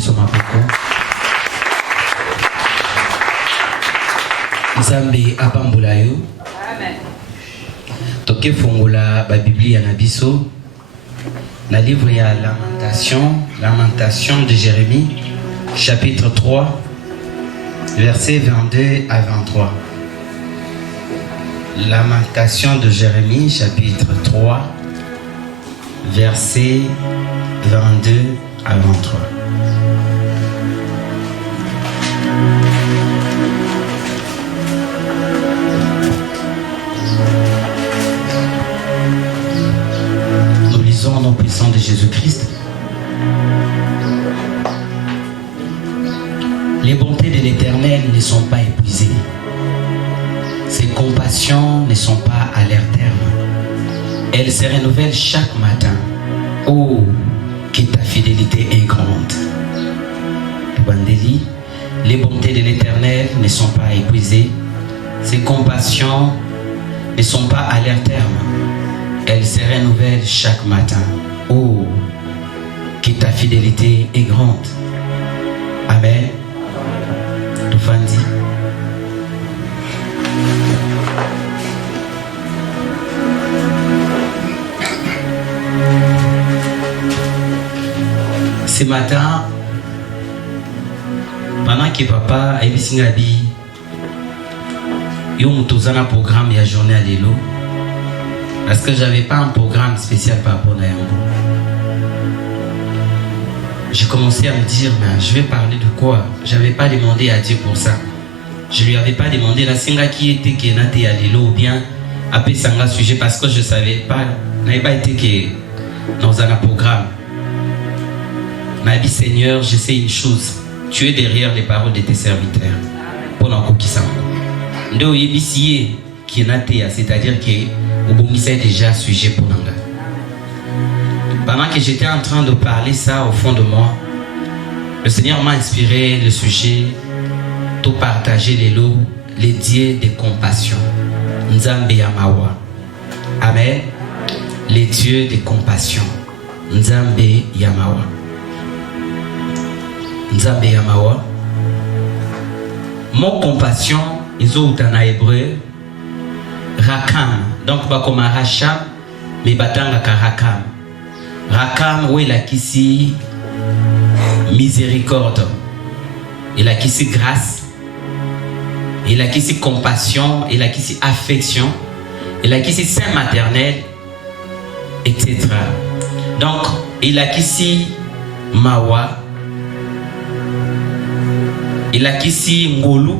biso maboko. Nzambe apambola yo. Amen. Toke fongola ba Biblia na biso. Na livre ya Lamentation de Jérémie, chapitre 3, versets 22 à 23. Lamentation de Jérémie, chapitre 3, versets 22 à 23. Nous lisons au nom puissant de Jésus-Christ. Les bontés de l'Éternel ne sont pas épuisées. Ses compassions ne sont pas à leur terme. Elles se renouvellent chaque matin. Oh, que ta fidélité est grande. Bandeli, les bontés de l'Éternel ne sont pas épuisées. Ses compassions ne sont pas à leur terme. Elles se renouvellent chaque matin. Oh, que ta fidélité est grande. Amen. Tufandi. Ce matin, pendant que papa a dit yo mutozana programme ya journée à l'élo, parce que j'avais pas un programme spécial par rapport à Yango. J'ai commencé à me dire, mais je vais parler de quoi? J'avais pas demandé à Dieu pour ça. Je lui avais pas demandé la singa qui était qui n'était à l'élo ou bien après sanga sujet parce que je savais pas, n'avait pas été que dans un programme. Ma vie Seigneur, je sais une chose. Tu es derrière les paroles de tes serviteurs. Pendant qu'on s'en va. Ndo yebisiye qui n'était, c'est-à-dire que Obongisa est déjà sujet pour Nanga. Pendant que j'étais en train de parler ça au fond de moi, le Seigneur m'a inspiré le sujet, tout partager les lots, les dieux de compassion. Nzambe Yamawa. Amen. Les dieux de compassion. Nzambe Yamawa. Nzambe Yamawa. Mon compassion, ils ont en hébreu, Rakam. Donc, comme Racham, mais batanga Rakam. Rakam, où il a qu'ici miséricorde, il a qu'ici grâce, il a qu'ici compassion, il a qu'ici affection, il a qu'ici saint maternel, etc. Donc, il a qu'ici Mawa, il a qu'ici Ngolu,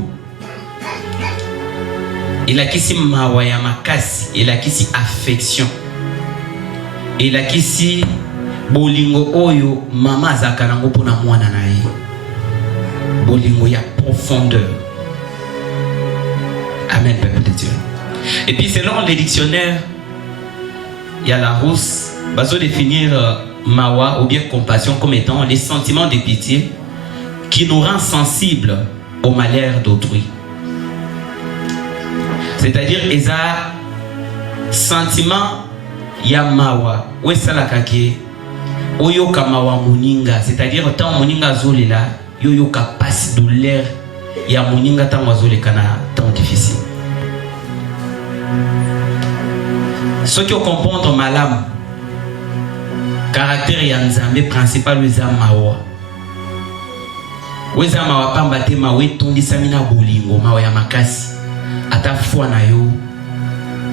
il a qu'ici Mawa Yamakasi, il a qu'ici affection. Il a qu'ici bolingo oyo mama zakarango pona mwana na ye. Bolingo ya profondeur. Amen, peuple de Dieu. Et puis selon les dictionnaires, il y a la Rousse, baso définir mawa ou bien compassion comme étant les sentiments de pitié qui nous rend sensibles au malheur d'autrui. C'est-à-dire ils ont sentiment ya mawa we salaka ke oyoka mawa moninga, c'est-à-dire tant moninga zolela yoyoka passe douleur ya moninga tant wazoleka na temps difficile. Ce qui comprendre malam caractère ya nzambe principal weza mawa. Weza mawa pamba te mawe tondisa mina bolingo mawa ya makasi ata foi na yo.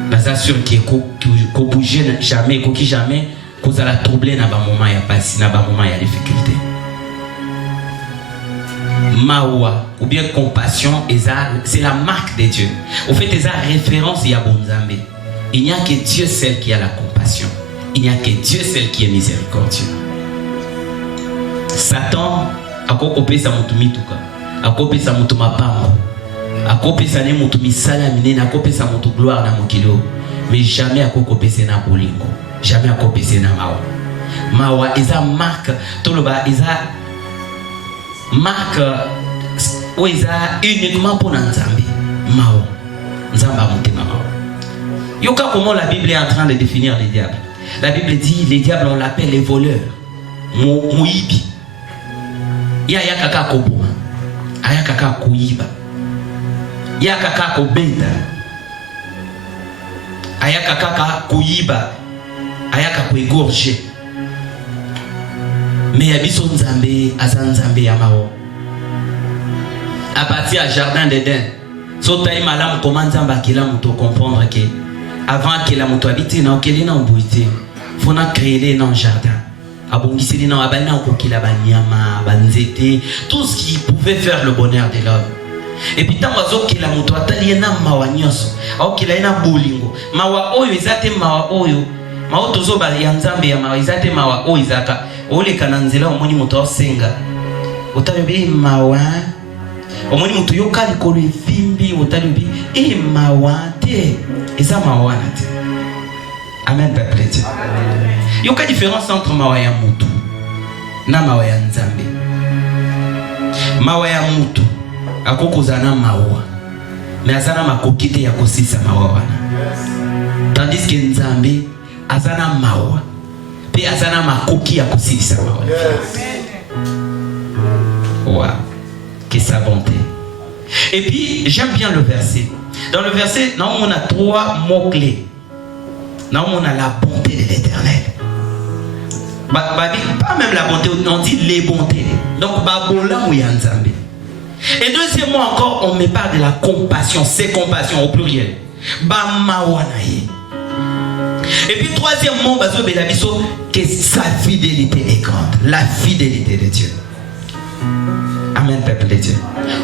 Je suis sûr que bouger jamais, que jamais, que vous allez troubler dans le moment il y a passé, dans le moment il y a difficulté. Mawa ou bien compassion, c'est la marque de Dieu. Au fait, c'est la référence il y a Bonzambe. Il n'y a que Dieu seul qui a la compassion. Il n'y a que Dieu seul qui est miséricordieux. Satan a copé sa mutumituka, a copé sa mutumapambo. Akopesa ne mutu misala minene, akopesa mutu gloire na mokilo, mais jamais akopesa na bolingo, jamais akopesa na mawa. Mawa eza marque toloba eza marque ou eza uniquement pour Nzambe. Mawa Nzamba mutema mawa. Yoka comment la Bible est en train de définir les diables. La Bible dit les diables on l'appelle les voleurs. Moibi. ya kaka koboma, aya kaka kuiba, ya kaka kobenda, aya kaka kuiba, aya kaka kuégorger. Mais abiso nzambe azanzambe ya mao. À partir du jardin d'Éden, sotaï malam comment nzamba kila muto comprendre que avant que la muto habite na okeli na mbuité, faut na créer dans jardin. Abongiseli na abana okokila banyama, banzete, tout ce qui pouvait faire le bonheur de l'homme. Et puis tant wazo kila muto atali na mawa nyonso, au kila na bolingo. Mawa oyo ezate mawa oyo. Mawa tozo ba ya nzambe ya mawa ezate mawa oyo izaka. Ole kananzela omoni muto osenga. Otabi mawa. Omoni muto yoka likolo evimbi otabi mawa te. Eza mawa na te. Amen peuple de Dieu. Yoka différence entre mawa ya mutu na mawa ya nzambe. Mawa ya mutu akokozana mawa. Mais azana makokite ya kosisa mawa wana. Tandis que nzambe azana mawa. Pe azana makoki ya kosisa mawa. Wow. Que sa bonté. Et puis j'aime bien le verset. Dans le verset, on a 3 mots-clés. Non, on a la bonté de l'Éternel. Pas même la bonté, on dit les bontés. Donc, et deuxièmement encore, on me parle de la compassion. C'est compassion au pluriel. Et puis troisièmement, que sa fidélité est grande. La fidélité de Dieu. Amen, peuple de Dieu.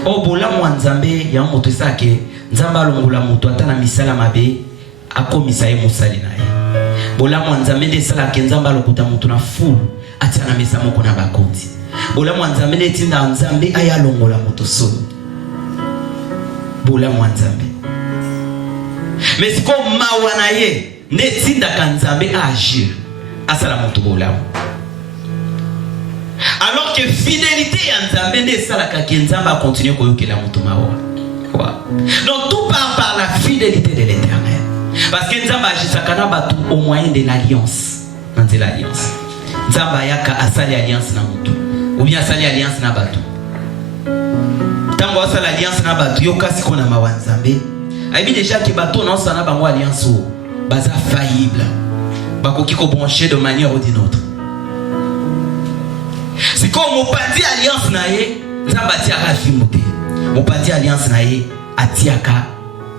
Oh, bola mwanzambe, ya moto sake, nzamba longola moto atana misala mabe. Akomisa ye musali na ye. Bola mwanzambe de sala kenzamba lokuta mutu na fulu atiana misa moko na bakonzi. Bola mwanzambe de tinda nzambe aya longola mutu solo. Bola mwanzambe. Mais siko mawa na ye ne tinda kanzambe agir asala mutu bola. Alors que fidélité ya nzambe de sala kenzamba continue koyokela mutu mawa. Donc tout part par la fidélité de l'Éternel. Parce que Nzamba agisakana batu au moyen de l'alliance. Dans l'alliance. Nzamba yaka asali alliance na mutu. Ou bien asali alliance na batu. Tango asali alliance na batu yoka siko na mawanzambe. Aibi déjà que batu na osana bango alliance o baza faillible. Bakoki ko brancher de manière ou d'une autre. C'est comme mopati alliance na ye, Nzamba tiaka fimote. Mopati alliance na ye atiaka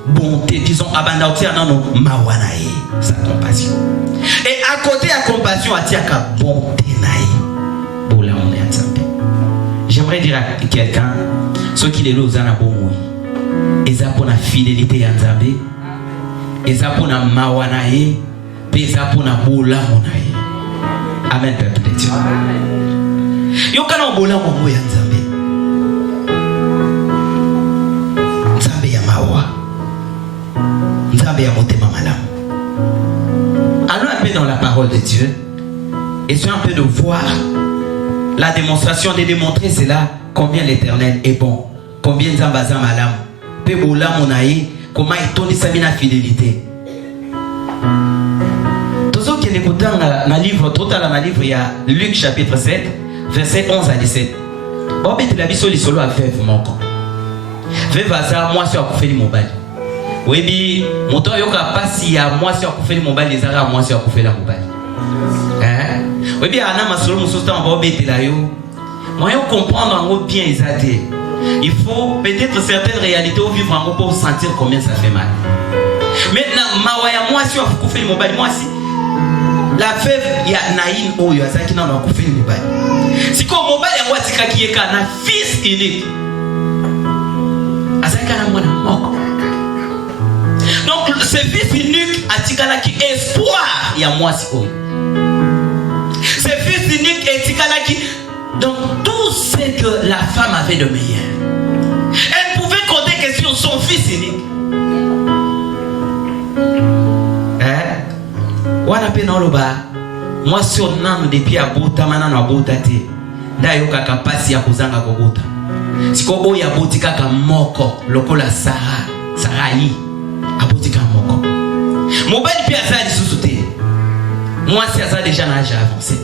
bonté, disons abandonner non mawanae, sa compassion. Et à côté de la compassion, atiaka bonté nae. Bola on est ensemble. J'aimerais dire à quelqu'un, ceux qui les losent en abomoui, ils ont pour la fidélité en Zambé, ils ont pour la mawanae, ils ont pour la bola monae. Amen peuple de Dieu. Yo kana bola monae en Zambé. Zambé ya mawa. Allons un peu dans la parole de Dieu. Essayons un peu de voir la démonstration, de démontrer cela, combien l'Éternel est bon, combien Zambaza malam, Pebola monaï, comment il tourne sa mina fidélité. Tous ceux qui écoutent dans le livre, tout à l'heure, livre, il y a Luc chapitre 7, verset 11 à 17. Bon, mais tu l'as vu sur les solos à faire mon camp. Fais ça, moi, sur à faire mon mobile. Oui, bi, mon temps yoka passi à moi sur à faire mon mobile, les arabes, moi sur à faire la mobile. Hein? Oui, bien, Anna m'a solo, mon soutien, on va bêter là, yo. Moi, yo comprendre en gros bien, ils il faut peut-être certaines réalités ou vivre en gros pour sentir combien ça fait mal. Maintenant, moi sur à faire mon mobile, moi si. La fève, il y a Naïm ou Yazaki dans le fait mobile. Si comme mobile, il y a moi qui est un fils unique. Azaka na mwana moko. Donc, ce fils unique a tikala qui espoir, il y a moi si oyo. Ce fils unique est tikala qui donc tout ce que la femme avait de meilleur. Elle pouvait compter que sur son fils unique. Wana pe na loba moi sur nanu depuis abota manana abota te ndayo kaka pasi ya kuzanga kogota siko oya boti kaka moko lokola sarai abotika moko mobali pe azali susu te moi si azali déjà na âge avancé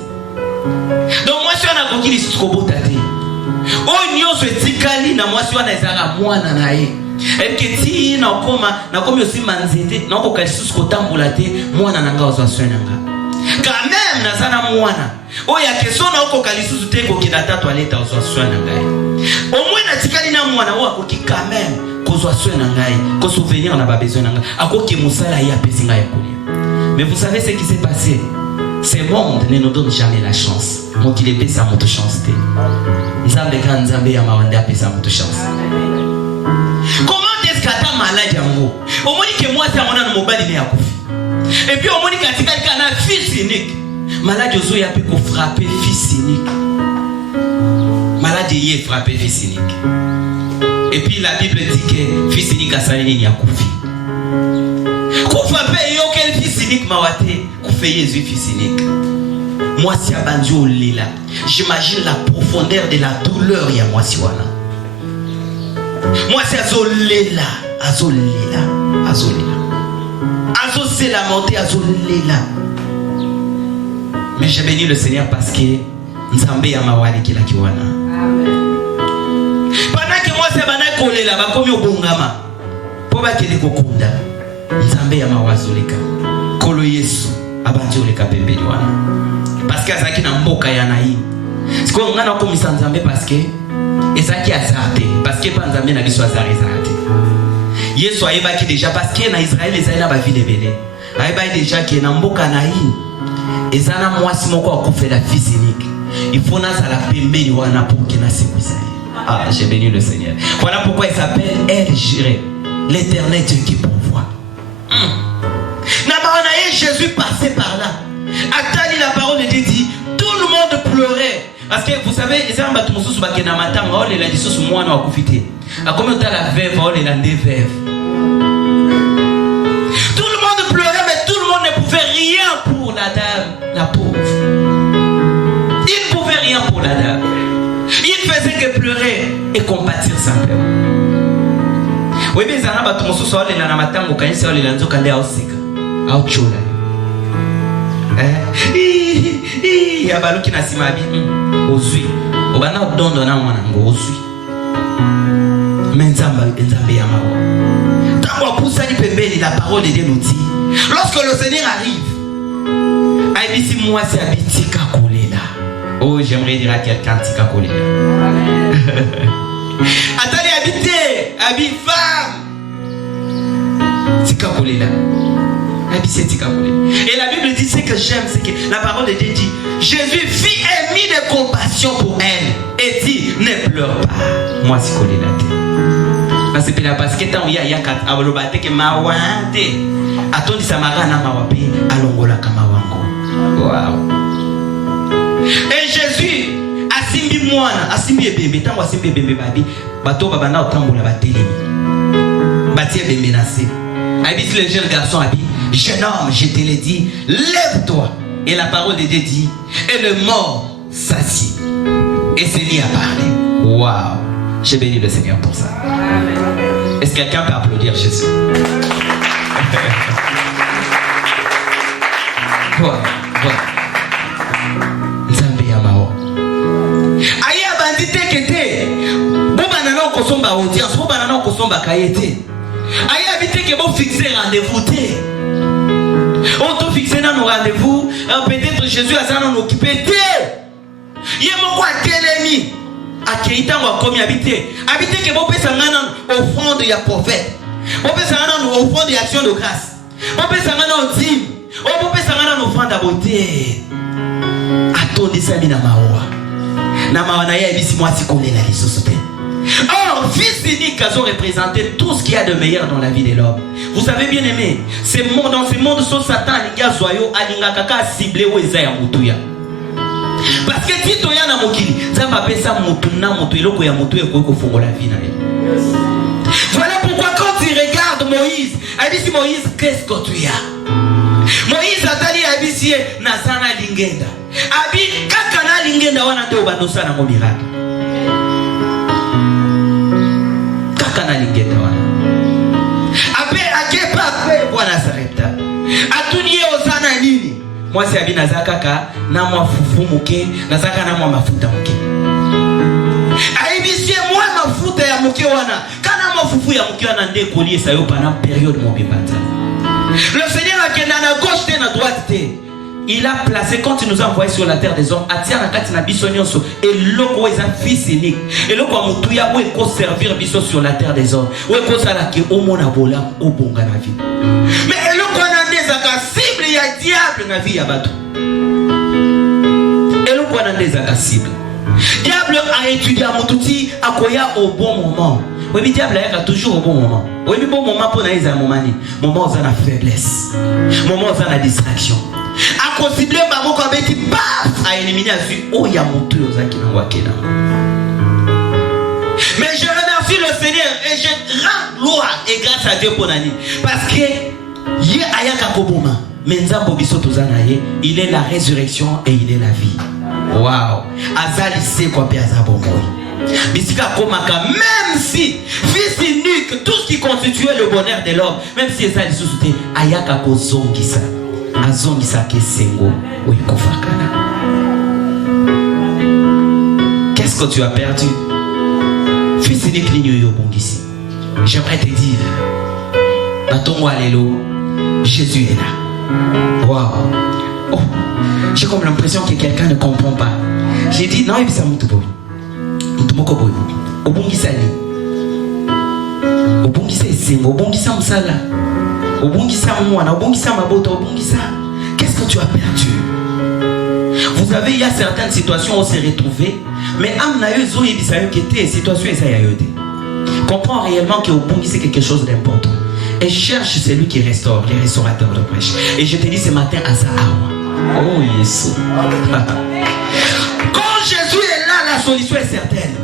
donc moi si on a kokili susu kobota te O nyonso etikali na mwasi wana ezaka mwana na ye. Eketi na komi aussi manzete na ko kalisusu kotambola te mwana nanga ozwa soin nanga. Quand même nazana mwana. O ya keso na ko kalisusu te ko kidata toilette ozwa soin nanga. Au moins na tikali na mwana o akoki quand même kozwa soin nanga, ko souvenir na ba besoin nanga. Akoki musala ya pesinga ya kolia. Mais vous savez ce qui s'est passé? Ce monde ne nous donne jamais la chance. Mon qu'il épée sa moto chance. Nzambe kan nzambe ya mawande apé sa moto chance. Comment est-ce qu'ata malade yango? Au moins que moi ça mona no mobali ne yakufi. Et puis au moins katika kana fils unique. Malade ozo ya pe ko frapper fils unique. Malade yé frapper fils unique. Et puis la Bible dit que fils unique a salé ni yakufi. Kufa pe yo quel fils unique mawate, kufa Jésus fils unique. Moi si abanjo lela. J'imagine la profondeur de la douleur ya moi si wana. Moi si azolela. Azo c'est la montée azolela. Mais j'ai béni le Seigneur parce que Nzambe ya mawali kila kiwana. Amen. Pendant que moi si bana kolela ba komi obongama. Po ba kele kokunda. Nzambe ya mawazoleka. Kolo Yesu abanjoleka pembeni wana. Parce que azaki na mboka ya nayi. Siko ngana ko misanzambe parce que ezaki azarte parce que panzambe na biso azarte. Yesu ayebaki déjà parce que na Israël ezali na ba ville belé. Ayebaki déjà que na mboka nayi ezana mwasi moko akufela fils unique. Il faut na sala pembeni wana pour que na sécurise. Ah, j'ai béni le Seigneur. Voilà pourquoi il s'appelle El Jireh, l'Éternel Dieu qui pourvoit. Jésus passait par là. Attendez la parole de Dieu dit, tout le monde pleurait. Parce que vous savez, les gens battent sous bakena matin, on les a dit sous moi on a profité. À combien de temps la veuve, on les a des veuves. Tout le monde pleurait, mais tout le monde ne pouvait rien pour la dame, la pauvre. Il ne pouvait rien pour la dame. Il faisait que pleurer et compatir simplement. Oui, mais les gens battent sous on les a matin, on les a dit qu'on est aussi. Auchola. Ya baluki na simabi ozui obana dondo na mwana ngo ozui menzamba ya mawa tango poussa ni pembeni. La parole de Dieu nous dit lorsque le Seigneur arrive aibisi moi c'est abitika kolela. Oh, j'aimerais dire à quelqu'un tika kolela. Attendez, habiter habit femme tika kolela. Et la Bible dit ce que j'aime, c'est que la parole de Dieu dit Jésus fit émis de compassion pour elle et dit ne pleure pas. Moi c'est collé la tête. C'est parce que tant il y a quatre abolobate que mawante atondi samara na mawape alongola kama wango. Wow. Et Jésus asimbi mwana asimbi ebembe tango asimbi ebembe babi bato babana otambola batelemi batie bembe na se. Habite le jeune garçon habite. Jeune homme, je te l'ai dit, lève-toi. Et la parole de Dieu dit, et le mort s'assit. Et s'est mis à parler. Waouh! J'ai béni le Seigneur pour ça. Est-ce que quelqu'un peut applaudir Jésus? Voilà. Nzambe ya mao. Aïe bandité kete. Boba nana okosomba audience, boba nana okosomba kayete. Aïe habité que bon fixer rendez-vous té. On te fixe dans nos rendez-vous. Peut-être Jésus a ça nous occupé. Il y a mon quoi télémi. À qui il a commis habiter. Habiter que vous pouvez s'en offrande de prophète. Vous pouvez s'en offrande d'action de grâce. Vous pouvez s'en en dîme. Vous pouvez s'en offrande à beauté. Attendez ça, mina mawa. Na mawa na ya ibisi moi si connaît la société. Or, fils unique a représenté tout ce qu'il y a de meilleur dans la vie de l'homme. Vous savez bien aimé, dans ce monde, sur Satan, il y a zoyo, alinga kaka ciblé ou ezaya mutuya. Parce que si tu y a un mokili, ça va appeler ça mutuna, mutuelo, koya mutuya, koya fongo la vie. Voilà pourquoi quand tu regardes Moïse, elle dit Moïse, qu'est-ce que tu as? Moïse a dit à Abissie, Nasana Lingenda. Abi, kakana Lingenda, wana te obanosa na mo miracle. Atuniye osana nini? Moi c'est abi nazaka ka na mwa fufu muke, nazaka na mwa mafuta muke. Aïbisie moi ma foute ya mukiwana. Kana ma fufu ya mukiwana nde kolier ça yo pendant période mon bébata. Le Seigneur a qu'à la gauche et à la droite. Il a placé, quand il nous a envoyé sur la terre des hommes, à tiens la carte na bisonioso et l'oko est un fils unique. Et l'oko a moutuya où est servir biso sur la terre des hommes. Où est qu'on s'ala qui au mona bola au bon na vie. Mais l'oko a des cible il y a diable na vie à bateau. Et l'oko a des cible. Diable a étudié à Moutouti à Koya au bon moment. Oui, mais diable a toujours au bon moment. Oui, mais bon moment pour naïs à mon mani. Moment où on a la faiblesse. Moment où on a la distraction. À considérer ma mot comme dit paf à éliminer à suivre. Oh, il y a mon tour qui n'a pas qu'à. Mais je remercie le Seigneur et je rends gloire et grâce à Dieu pour l'année. Parce que il est la résurrection et il est la vie. Waouh! Azali c'est quoi même si fils unique, tout ce qui constituait le bonheur de l'homme, même si Azali sous-souté, Ayaka Kozongisa, Azongisa Kesengo, qu'est-ce que tu as perdu? Fils unique Ligno Bongisi. J'aimerais te dire, Batongo Allélo, Jésus est là. Waouh! Oh, j'ai comme l'impression que quelqu'un ne comprend pas. J'ai dit, non, il ça moutobo. Moutomoko boyo. Obongisani. Obongisa esengo. Obongisa musala. Obongisa mwana. Obongisa mabota. Obongisa. Qu'est-ce que tu as perdu? Vous avez, il y a certaines situations où on s'est retrouvé, mais amnayo zo yebisayo kete situation esa yayote. Comprends réellement que Obongisa c'est quelque chose d'important. Et cherche celui qui restaure, les restaurateurs de prêche. Et je te dis ce matin à Zahawa. Oh Jésus. Quand Jésus est là, la solution est certaine.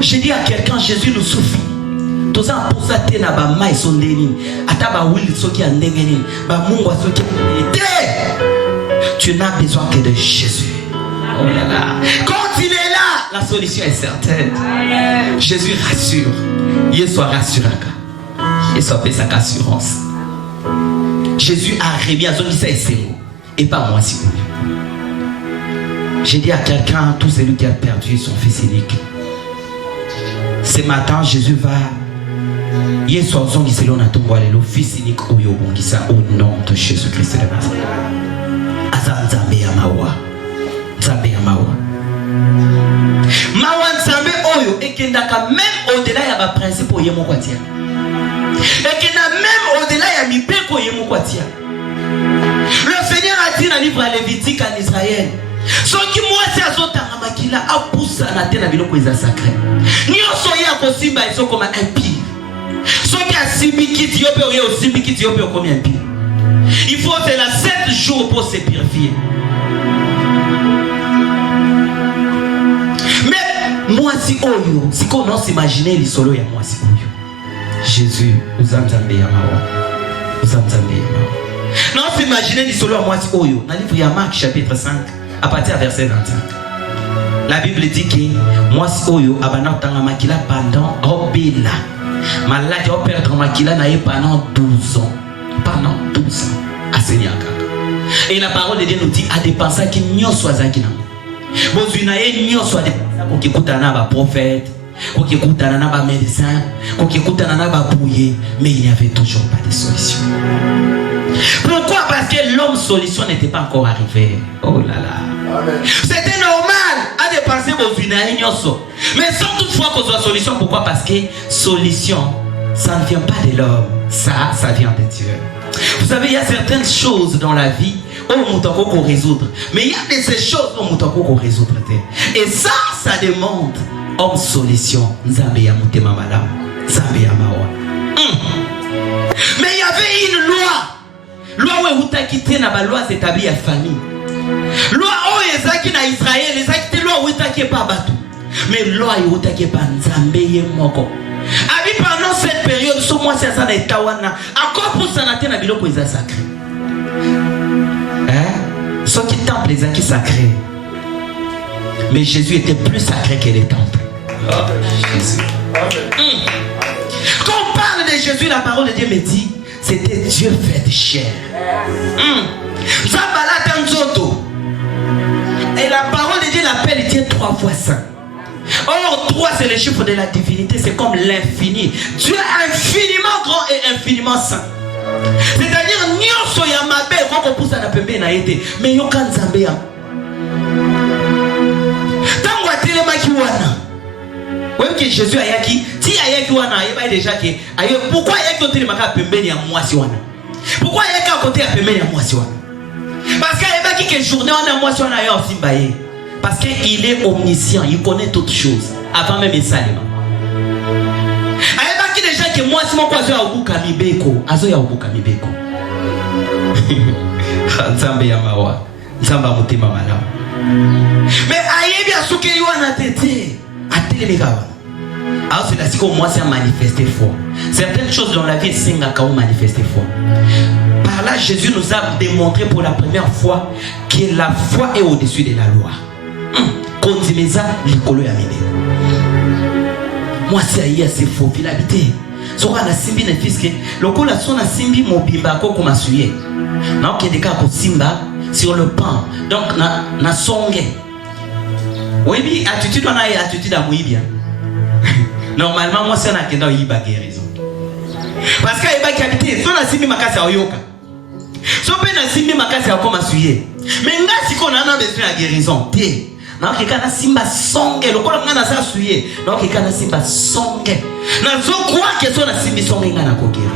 J'ai dit à quelqu'un, Jésus nous suffit. Tout ça pour ça, tu n'as pas maïs son déni. Ataba will soki en déni. Ba mungwa soki tu n'as besoin que de Jésus. Oh là là. Quand il est là, la solution est certaine. Jésus rassure. Il soit rassurant. Et ça fait sa assurance. Jésus a remis à Zoni et pas moi si vous. J'ai dit à quelqu'un, tout celui qui a perdu son fils unique. Ce matin, Jésus va. Il soit Zoni selon le fils unique au nom de Jésus-Christ de Nazareth. Azam Zambe Amawa. Zambe Amawa. Mawan Zambe Oyo et qui n'a même au-delà de la principe au Yémo Kwatia. Et qui n'a même au-delà de mi peko Yémo Kwatia. Le Seigneur a dit dans le livre Lévitique en Israël. Ce qui moi c'est à Zotara Makila a poussé à la terre à biloko isa sacré. Ni on soya kosimba ils sont comme un pire. Ce qui a Simbiki Diopé ou Simbiki Diopé comme un pire. Il faut de la 7 jours pour se purifier. Mais moi si oyo, si qu'on ose imaginer les solos ya moi si oyo. Jésus, vous en avez amawa. Vous en avez amawa. Non, s'imaginer les solos à moi si oyo. Dans le livre de Marc chapitre 5, à partir du verset 25. La Bible dit que moi si oyo abana tanga makila pendant obéla. Malade au perdre makila na pendant 12 ans. Pendant 12 ans. À Seigneur. Et la parole de Dieu nous dit à dépenser qui n'y soit zakina. Bozunaye n'y soit dépenser pour qui écoute un prophète, pour qui écoute un médecin, pour qui écoute un bouillé, mais il n'y avait toujours pas de solution. Pourquoi? Parce que l'homme solution n'était pas encore arrivé. Oh là là. C'était normal à dépenser bozunaye n'y soit. Mais sans toutefois qu'on soit solution, pourquoi? Parce que solution, ça ne vient pas de l'homme, ça vient de Dieu. Vous savez, il y a certaines choses dans la vie où on peut résoudre. Mais il y a de ces choses où on peut résoudre. Et ça demande homme solution. Mais il y avait une loi. Loi où tu as quitté la loi établie à famille. Loi où tu as quitté Israël. Les actes loi où tu as quitté pas bateau. Mais loi où tu as quitté pas Nzambé moko. Pendant cette période, ce mois c'est ça les tawana. Encore pour ça n'a pas biloko isa sacré. Hein? Ce qui temple les acquis sacrés. Mais Jésus était plus sacré que les temples. Oh, Jésus. Quand on parle de Jésus, la parole de Dieu me dit, c'était Dieu fait de chair. Et la parole de Dieu l'appelle Dieu 3 fois saint. Or chiffre de la divinité, c'est comme l'infini. Dieu est infiniment grand et infiniment saint. C'est-à-dire, nyonso ya mabe koko pousa na pembe na yete, mais yoka nzambe ya. Tango atelema ki wana. Oui, que Jésus ayaki, ti ayaki wana ayeba déjà que ayo pourquoi ayaki otelema ka pembe ya mwasi wana? Pourquoi ayaki à côté ya pembe ya mwasi wana? Parce qu'ayeba ki que journée wana mwasi wana yo simba ye. Parce qu'il est omniscient, il connaît toutes choses avant même Salima. Ayeba ki déjà que mwasi moko azo ya obuka mibeko, azo ya obuka mibeko. Nzambe ya mawa, nzamba motema malamu. Mais ayebi asuke yo na tete, atelemeka wana. Alors c'est là que moi c'est manifester foi. Certaines choses dans la vie c'est nga manifester foi. Par là Jésus nous a démontré pour la première fois que la foi est au-dessus de la loi. Konzimeza likolo ya mine. Moi c'est faux filabité. Soka na simbi na fiske lokola sona simbi mobimba ko ko masuye. Na okendeka ko simba sur le pan. Donc na songe. Oui bi attitude on a attitude à moibia. Normalement moi c'est na kenda yiba guérison. Parce que yiba qualité sona simbi makasi oyoka. So pe na simbi makasi ko masuye. Mais nga siko na besoin de guérison. Té. Na okeka simba songe lokola nga na sa suye. Na okeka na simba songe. Na zo croire que sona simbi songe nga na ko guérir.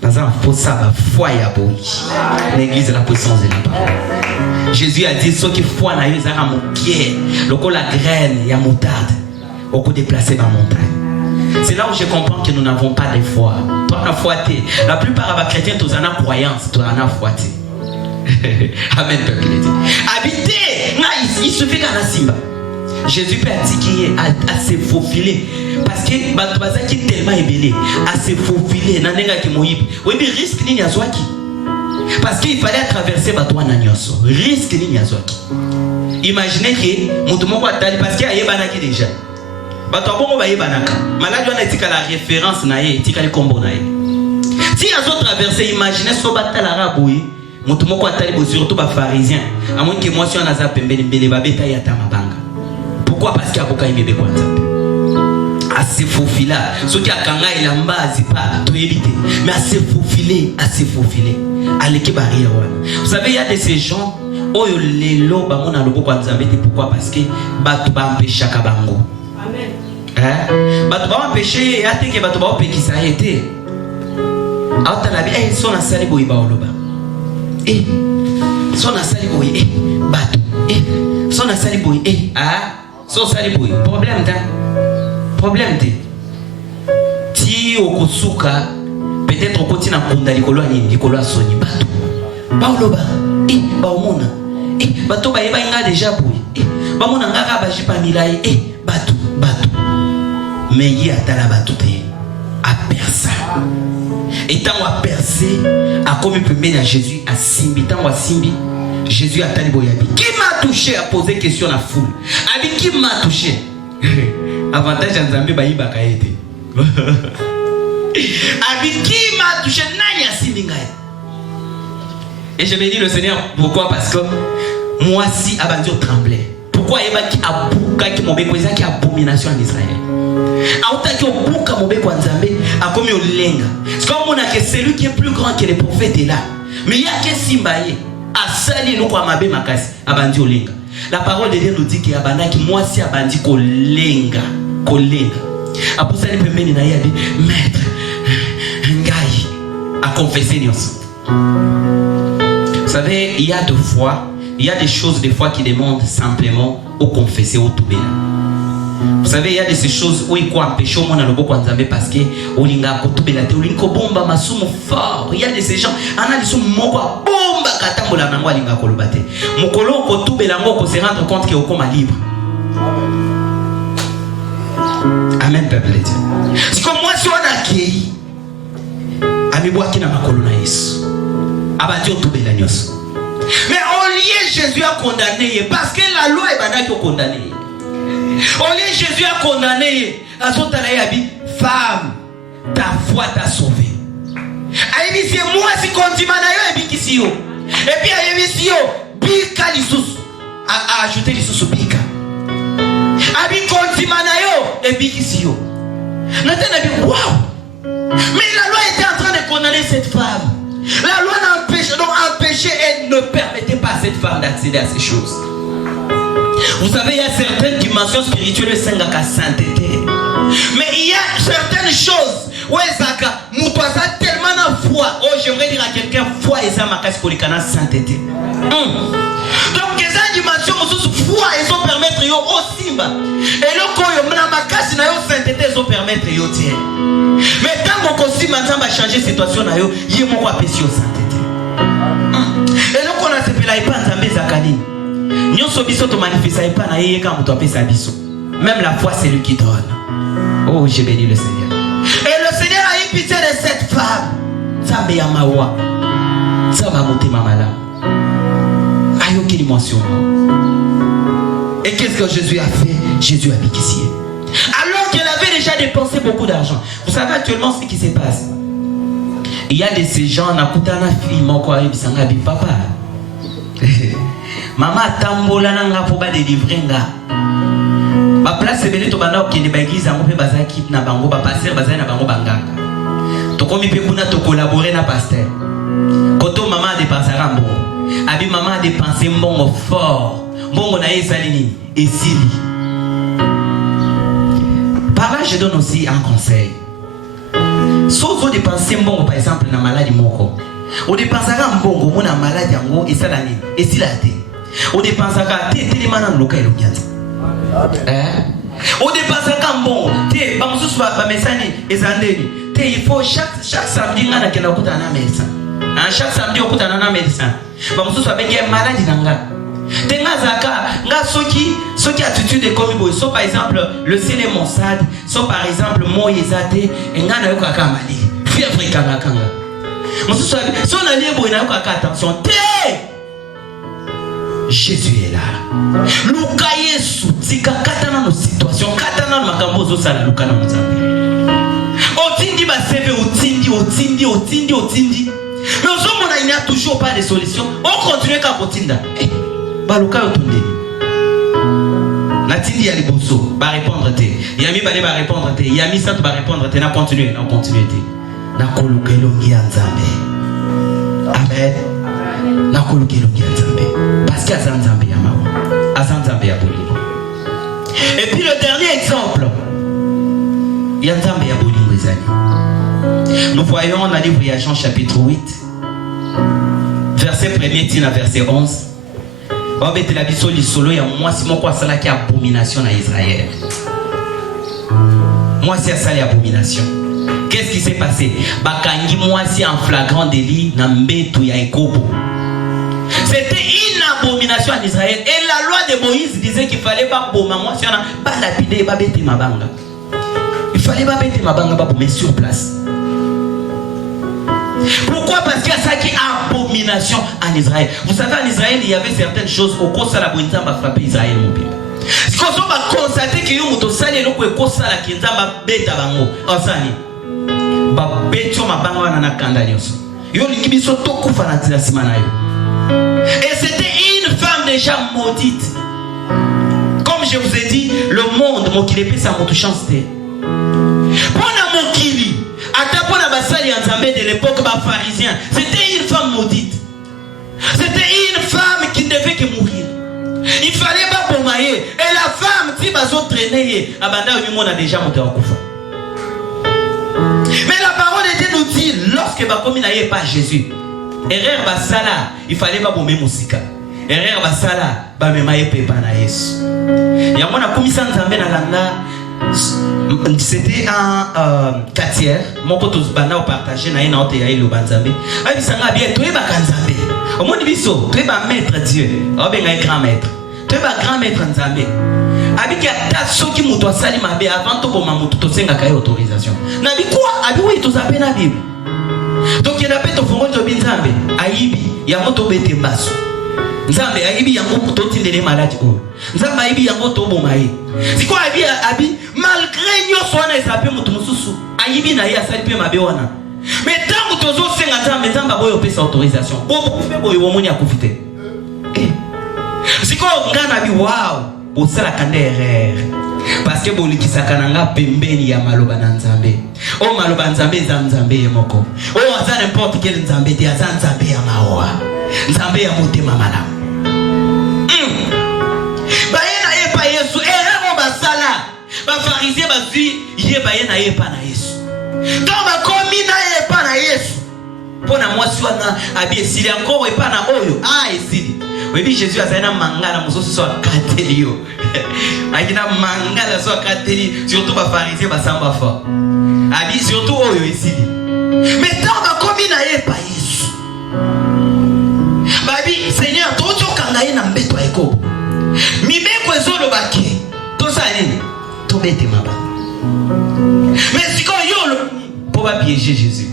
Dans un faux sabbat, foi ya boy. L'église est la puissance de la parole. Jésus a dit ceux qui foi na yo zara mokie, lokola graine ya moutarde. Au coup déplacé par montagne. C'est là où je comprends que nous n'avons pas de foi. Toi, on a foité. La plupart des chrétiens, tous en a croyance, tous en a foité. Amen, peuple. Habiter, il suffit qu'à la simba. Jésus peut dire à se faufiler. Parce que Batobaza qui est tellement ébélé, à se faufiler, nanenga ki moïb. Oui, mais risque ni yazwaki. Parce qu'il fallait traverser Batoua Nanyoso. Risque ni yazwaki. Imaginez que Moutoumoko Atali, parce qu'il y a Yebanaki déjà. Batouabongo ba Yebanaka. Malade, on a dit que la référence naïe, tika le combo naïe. Si ils ont traversé, imaginez ce batal arabe, Moutoumoko Atali, surtout les pharisiens. À moins que moi, si on a zappé, Mbele Babeta Yatamabanga. Pourquoi? Parce qu'il y a beaucoup de bébés comme ça. À se faufiler. Ce qui a kanga il a base pas tout éviter. Mais à se faufiler, à se faufiler. À l'équipe barrière. Vous savez, il y a de ces gens. Oh les lots, bah mon alobo kwa nzambe. Pourquoi? Parce que batu ba empêcher kabango. Amen. Hein? Batu ba empêcher et atte que batu ba empêcher qui ça a été. Alors t'as la vie. Eh son asali boy ba oloba. Eh son asali boy. Eh batu. Eh son asali boy. Eh ah son asali boy. Problème t'as. Problème de ti okosuka peut-être okotina kunda likolo ni likolo soni bato baoloba baomona bato ba yeba nga déjà boy bamona ngaka ba jipa milai bato mais yi atala bato te a persa et tant a percé a commis pembeni à Jésus a simbi tant a simbi Jésus a tali boyabi qui m'a touché a posé question à foule abi qui m'a touché. Avantage en Zambie baïba kaete. Avec qui m'a touché nani asiminga. Et je me dis le Seigneur pourquoi? Parce que moi si abandi au tremblé. Pourquoi il va qui abuka qui mobe kweza qui abomination en Israël. Auta qui obuka mobe kwa Nzambe a comme au lenga. C'est comme on a que celui qui est plus grand que les prophètes est là. Mais il y a que simbaye a sali no kwa mabe makasi abandi au lenga. La parole de Dieu nous dit qu'il y a bandaki moi si abandi ko lenga. Après ça, il peut mener maître, Ngaï, à confesser. Vous savez, il y a deux fois, il y a des choses des fois qui demandent simplement au confesser au tout bien. Vous savez, il y a de ces choses où il faut empêcher au monde à le beau parce que au linga ko tout bien te, au linga bomba masumo fort. Il y a de ces gens, on a des sous moko bomba katambola nango linga ko lobate. Mokolo ko tout bien ngo ko se rendre compte que au coma libre. Amen, peuple de Dieu. C'est comme moi, si on a accueilli, Amiboua qui n'a pas colonné, Abadio tout belanios. Mais au lieu Jésus a condamné, parce que la loi est banale qui a condamné. Au lieu Jésus a condamné, à son talayabi, femme, ta foi t'a sauvé. Aïe, c'est moi si continue à y qui et puis aïe, si yo, bika l'issous, a ajouté l'issous bika. Abi kontimana yo ebikisi yo. Nathan a dit waouh. Mais la loi était en train de condamner cette femme. La loi empêchait et ne permettait pas à cette femme d'accéder à ces choses. Vous savez, il y a certaines dimensions spirituelles qui sont sainteté. Mais il y a certaines choses où nous avons tellement de foi. Oh, j'aimerais dire à quelqu'un, foi et ça m'a cassé pour les canaux sainteté. Donc, ces dimensions, foi, elles ont permettre de aussi. Et là, quand on a cassé na sainteté, elles ont permettre de tirer. Mais tant qu'on aussi maintenant va changer la situation, il y a mon appétit au sainteté. Et là, qu'on a cette là, il pas entendu Zakani. Nous sommes tous les manifestants, pas na yé quand on appelle ça biso. Même la foi, c'est lui qui donne. Oh, j'ai béni le Seigneur. Et le Seigneur a eu pitié de cette femme. Ça me yamawa. Ça m'a monté ma malade. Aïe, aucune dimension. Et qu'est-ce que Jésus a fait? Jésus a béquissé. Alors qu'elle avait déjà dépensé beaucoup d'argent. Vous savez actuellement ce qui se passe. Il y a de ces gens, on a coûté un film, on a dit papa. Maman tambola nanga pour ba délivrer nga. Ma place c'est belé to bana okende ba église ngo pe baza équipe na bango ba pasteur baza na bango banganga. To komi pe kuna to collaborer na pasteur. Koto maman a dépensé mbongo. Abi maman a dépensé mbongo fort. Mbongo na ezali nini? Esili. Par là je donne aussi un conseil. Sauf vous dépensez mbongo par exemple na maladie moko. On dépensera mbongo mona maladie yango esala nini? Esilate. On dépensera téléman dans le local. On dépensera mbongo. Té ba mususu ba mesani ezandeni. Té il faut chaque samedi ngana kena okuta na médecin. Chaque samedi okuta na médecin. Ba mususu abenge maladie nanga. Té ngazaka nga soki attitude comme boy. So par exemple le ciel mon sad, so par exemple mo yezate ngana yo kaka mali. Fièvre kanga kanga. Mususu so na liebo na yo kaka attention. Té Jésus est là. Luka Yesu tika katana no situation katana no makambo zo sala luka na muzambe. Otindi ba seve otindi. Mais au moment il n'y a toujours pas de solution. On continue qu'à potinda. Ba luka otunde. Natindi ya liboso ba répondre te. Yami ba ba répondre te. Yami sant ba répondre te na continuer te. Na koluka longi ya Nzambe. Amen. Na koluka longi ya Nzambe. Parce qu'il y a Zanzambe Yamawa, à Zanzambe Yaboli. Et puis le dernier exemple, il y a Zanzambe Yaboli Mwezali. Nous voyons dans le livre de Jean chapitre 8, verset 1er à verset 11. On va la biso li solo ya moi si mon quoi ça qui abomination à Israël. Moi c'est ça l'abomination. Qu'est-ce qui s'est passé? Bakangi moi si en flagrant délit na mbetu ya ekobo. C'était une abomination en Israël. Et la loi de Moïse disait qu'il fallait pas bomber. Moi, si on a pas lapidé, pas bêter ma banga. Il fallait pas bêter ma banga, pas bomber sur place. Pourquoi? Parce qu'il y a ça qui est abomination en Israël. Vous savez, en Israël, il y avait certaines choses au cours de la bonne va frapper Israël, mon père. Si on va constater que nous avons salé le coup de la qui va bêter bango. On s'en va bêter ma banga na kandanios. Yo likibiso toku fanatina simanayo. Et c'était une femme déjà maudite. Comme je vous ai dit, le monde, mon kili peut ça mon chance. Pendant mon kili, à ta pour la bassali en Zambé de l'époque, pharisien, c'était une femme maudite. C'était une femme qui devait que mourir. Il fallait pas pour marier. Et la femme, si baso traîner, abanda au monde a déjà monté en couvert. Mais la parole de Dieu nous dit, lorsque Bakomi n'a pas Jésus, erreur basala, il fallait pas bomber musika. Erreur basala, ba memaye pepa na Yesu. Ya mona komisa Nzambe na landa. C'était un quartier, mon pote bana au partager na ina ote ya ilo banzambe. Abi sanga bien toi ba kanzambe. Au monde biso, toi ba maître Dieu. O benga grand maître. Toi ba grand maître Nzambe. Abi ki ata soki muto asali mabe avant to boma muto to senga kai autorisation. Na bi quoi? Abi oui to zape na Bible. Donc il y a des gens qui Nzambe aibi ya moto bete mbaso. Nzambe aibi ya moto tindele maladi ko. Nzambe aibi ya moto bomaye. Siko abi malgré nyo sona esape moto mususu. Aibi na ya sali pe mabe wana. Mais tant que tozo senga Nzambe Nzambe boyo pesa autorisation. Bobo fe boyo bomoni akufite. Siko ngana bi wow, osala kande erreur. Parce que boliki sakananga pembeni ya maloba na nzambe. O maloba nzambe za nzambe moko. O aza n'importe quel nzambe te aza nzambe ya mawa. Nzambe ya motema malamu. Bayena yepa Yesu erreur basala. Ba pharisien bazui ye bayena yepa na Yesu. Quand ba komi na yepa na Yesu. Pona mwasi wana abiesili encore yepa na oyo. Ah esili. Oui, Jésus a un mangala, mon sauce soit catério. Aïna mangala soit catério, surtout ma pharisien, ma samba fort. Abi surtout oyo ici. Mais tant ma commune a pas Yesu. Babi, Seigneur, tout ce qu'on a eu n'a pas éco. Mi me quoi le baquet. Tout ça est, tout bête ma bas. Mais si qu'on yolo, pour pas piéger Jésus.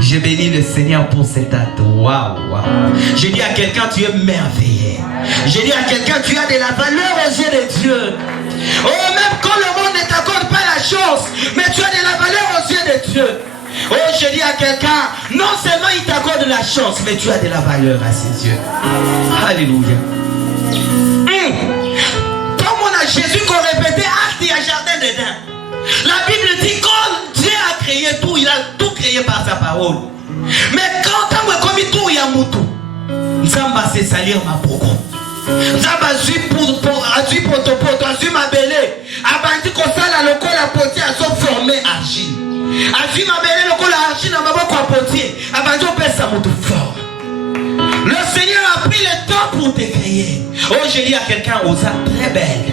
Je bénis le Seigneur pour cet acte. Waouh, waouh. Je dis à quelqu'un, tu es merveilleux. Je dis à quelqu'un, tu as de la valeur aux yeux de Dieu. Oh, même quand le monde ne t'accorde pas la chance, mais tu as de la valeur aux yeux de Dieu. Oh, je dis à quelqu'un, non seulement il t'accorde la chance, mais tu as de la valeur à ses yeux. Alléluia. Comme on a Jésus qu'on répétait, acte et un jardin d'Éden. La Bible dit quand Dieu a créé tout, il a tout créé par sa parole. Mais quand on a commis tout, il y a moutou. Nzamba se salir ma poko. Nzamba zui poto, zui ma belé. Abandi kosala loko la potier a so formé argile. Azui ma belé loko la argile na maboko a potier. Abandi on pèse sa moutou fort. Le Seigneur a pris le temps pour te créer. Oh, j'ai dit à quelqu'un, Osa, très belle.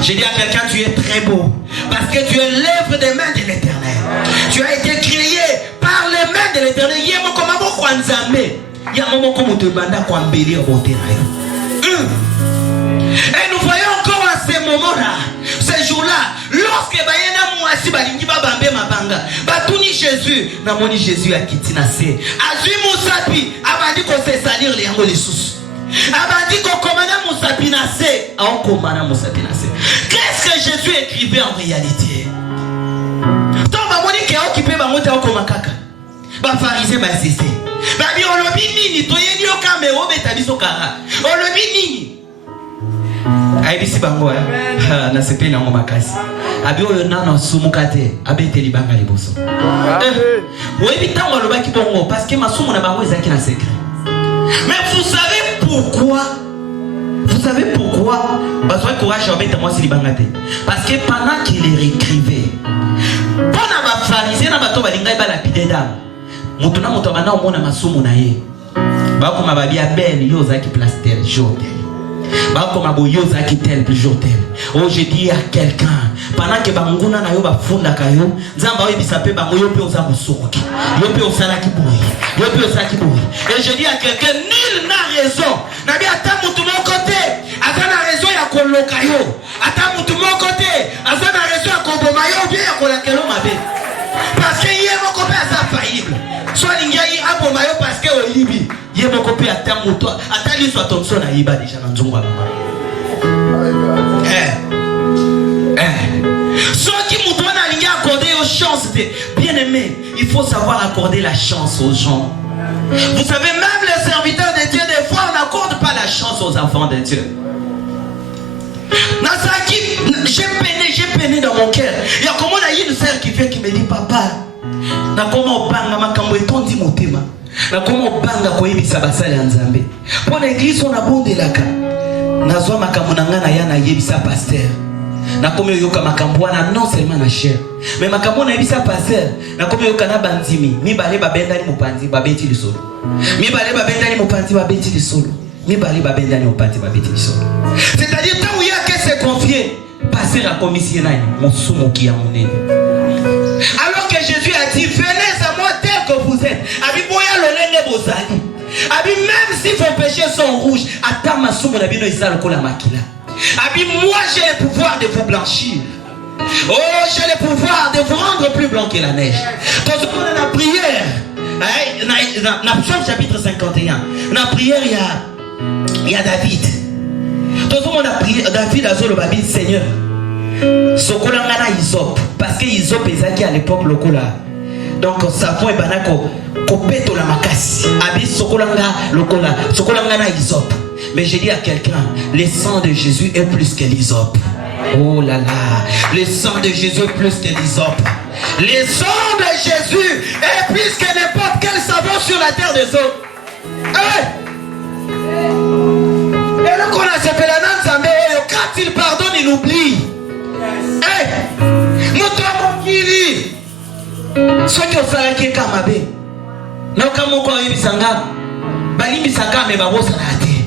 J'ai dit à quelqu'un, tu es très beau. Parce que tu es l'œuvre des mains de l'Éternel. Tu as été créé par les mains de l'Éternel. Il y a un moment comme il y a un moment comme te banda quoi embellir au terrain. Et nous voyons encore à ce moment-là, ce jour-là, lorsque Bayena Mouassi Balingi Babambe Mabanga, Batuni Jésus, Namoni Jésus a quitté Nassé. Azui Moussapi, Abandi qu'on sait salir les angles les sous. Abandi qu'on commande Moussapi Nassé, on commande Moussapi Nassé. Qu'est-ce que Jésus écrivait en réalité? Tant Bamoni qui a occupé Bamote au Komakaka, Bafarisé Basissé. Babi olobi nini toyeni yo kamero betabiso kara. Olobi nini? Aibisi bango na sepe na makasi. Abi oyo nana sumukate abeteli banga liboso. Oui bitango lobaki bongo parce que masumu na bango ezaki na secret. Mais vous savez pourquoi? Vous savez pourquoi? Parce que courage obeta moi si libangate. Parce que pendant qu'il écrivait, pendant ba pharisien na bato balinga ba lapide dame. Mutuna mutabana omona masumu na ye. Bako mababi abel yoza ki plaster jotel. Bako maboyo za ki tel jotel. Oh je dis à quelqu'un pendant que banguna na yo ba funda kayo, nzamba oyi bisape bango yo pe oza musoki. Yo pe osala ki boyi. Yo pe osala ki boyi. Et je dis à quelqu'un nul n'a raison. Na bi ata mutu mon côté, ata na raison ya koloka yo. Ata mutu mon côté, ata na raison ya koboma yo bien ya kolakelo mabe. Parce que hier mon copain ça faillible. Soit l'ingayi abomayo parce que au libi. Hier mon copain attend moto. Attends lui soit ton son à Iba déjà dans Zongwa. Soit qui mouton a l'ingayi accorder aux chances. Bien aimé, il faut savoir accorder la chance aux gens. Vous savez, même les serviteurs de Dieu, des fois on n'accorde pas la chance aux enfants de Dieu. J'ai peiné dans mon cœur. Il y a comment on a une sœur qui vient qui me dit papa, na comment banga makambo etondi motema. Na comment banga koyebisa basala ya Nzambe. Pour l'église on a bondelaka. Nazwa makambo na ngana ya na yebisa pasteur. Na comment yoka makambo wana non seulement na cher. Mais makambo na yebisa pasteur. Na comment yoka na bandimi. Mi bale babenda ni mopanzi babeti lisolo. Mi bale babenda ni mopanzi babeti lisolo. C'est-à-dire, tant où il y a qu'à se confier, passer à commission, alors que Jésus a dit, venez à moi tel que vous êtes. Même si vos péchés sont rouges, moi j'ai le pouvoir de vous blanchir. Oh, j'ai le pouvoir de vous rendre plus blanc que la neige. Quand on a la prière, dans Psaume chapitre 51, dans la prière, il y a David. Tout le monde a prié. David a dit au Babi, Seigneur, Sokolangana Isop. Parce que Isop est à l'époque lokola. Donc, savon et banako, kopeto la makasi. Abi Sokolanga lokola. Sokolangana Isop. Mais j'ai dit à quelqu'un, le sang de Jésus est plus que l'Isop. Oh là là, le sang de Jésus est plus que l'hysope. Le sang de Jésus est plus que n'importe quel savon sur la terre des hommes. Et là qu'on a cette quand il pardonne, il oublie. Ceux qui ont fait qui kamabe. Na kama kwa hivi sanga. Balimi sanga me babo sanate.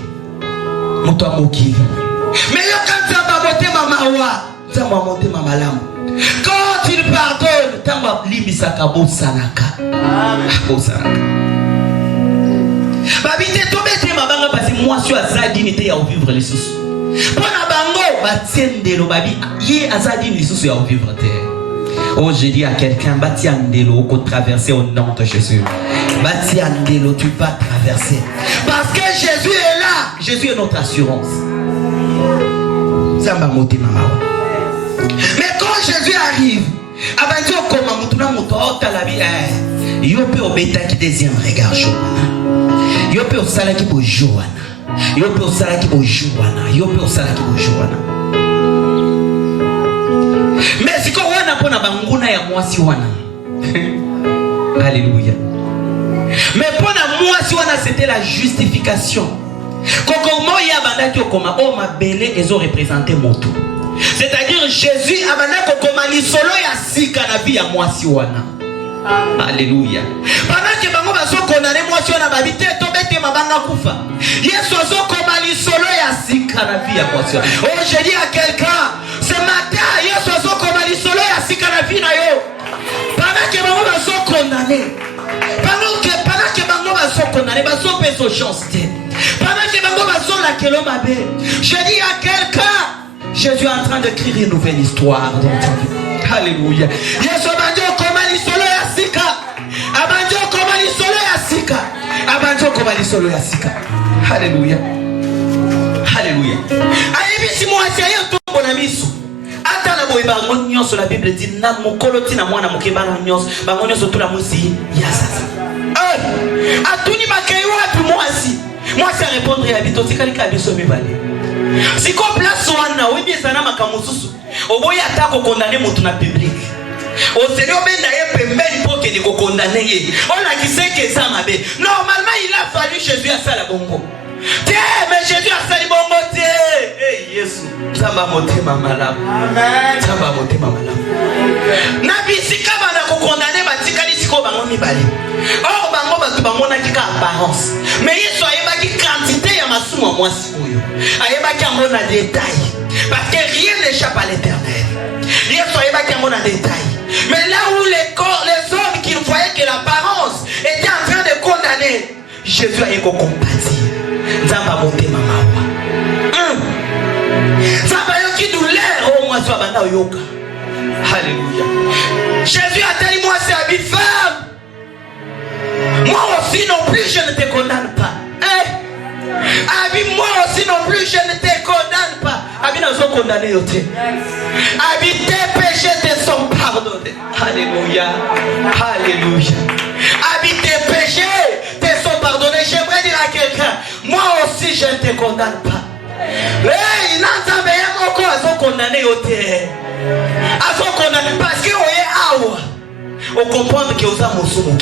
Muto amokili. Mais yo quand ça va monter mama wa, ça va monter mama lam. Quand il pardonne, tamba limi saka bo sanaka. Bo sanaka. Babi te tombe te mabanga parce que moi sur azadi n'était à vivre les sous. Pona bango batiendelo babi ye azadi les sous à vivre terre. Oh, je dis à quelqu'un, bâti andelo, qu'on traverser au nom de Jésus. Bâti andelo, tu vas traverser. Parce que Jésus est là. Jésus est notre assurance. Ça m'a moté maman. Mais quand Jésus arrive, avant de comment mutuna muto la vie, yo peut obéta qui deuxième regard Joana. Yo peut au sala qui pour Joana. Yo peut au sala qui pour Joana. Yo peut au sala qui pour Joana. Mais si on a pour na banguna ya mwasi wana. Alléluia. Mais pour na mwasi wana c'était la justification. Kokomo ya bandaki okoma o mabele ezo représenter moto. C'est-à-dire Jésus abanda kokoma lisolo ya sika na vie ya mwasi wana. Alléluia. Pendant que bango baso condamné mwasi wana babite to bete mabanga kufa. Yesu azo koma lisolo ya sika na vie ya mwasi wana. Oh, je dis à quelqu'un ce matin, Yesu azo koma lisolo ya sika na vie na yo. Pendant que bango baso condamné. Pendant que bango baso condamné, baso peso chance. Pendant que bango baso la kelo mabe. Je dis à quelqu'un, Jésus est en train d'écrire une nouvelle histoire dans ta vie. Alléluia. Yesu banjo koma lisolo ya sika. Abanjo koma lisolo ya sika. Abanjo koma lisolo ya sika. Alléluia. Alléluia. Ayebi si mo asiaye tombo na miso. Ata na boye bango nyonso la Bible dit na mokolo tina mwana mokebana nyonso. Bango nyonso tula musi ya sasa. Atuni bakei wapi mwasi. Mwasi a répondre ya bito tikalika biso mibale. Si ko place wana oyebi ezana makamususu. Oboya atako condamner mutu na public. Au Seigneur benda ye pembeni pour que ne condamner ye. On a qui sait que ça mabe. Normalement il a fallu Jésus à ça la bongo. Mais Jésus a sali bongo te. Eh Yesu, ça m'a monté ma malade. Amen. Ça m'a monté ma malade. Na bisika bana ko condamner batikali siko bango mibali. Oh bango batu bango na kika apparence. Mais Yesu ayeba ki quantité ya masumu mwasi oyo. Ayeba ki amona na détail. Parce que rien n'échappe à l'Éternel. Yesu ayeba ki amona na détail. Mais là où les hommes qui voyaient que l'apparence était en train de condamner, Jésus a eu compatir. Zamba monté mamawa. Zamba yoki douleur au moins soit banda yoka. Alléluia. Jésus a dit moi c'est habit femme. Moi aussi non plus je ne te condamne pas. Abi moi aussi non plus je ne te condamne pas. Abi n'a pas condamné yote. Abi tes péchés te sont pardonnés. Alléluia. Alléluia. Abi tes péchés te sont pardonnés. J'aimerais dire à quelqu'un, moi aussi je ne te condamne pas. Hey, n'entendez pas encore à son condamné yote. À son condamné parce que vous êtes awa. On comprend que vous avez mon.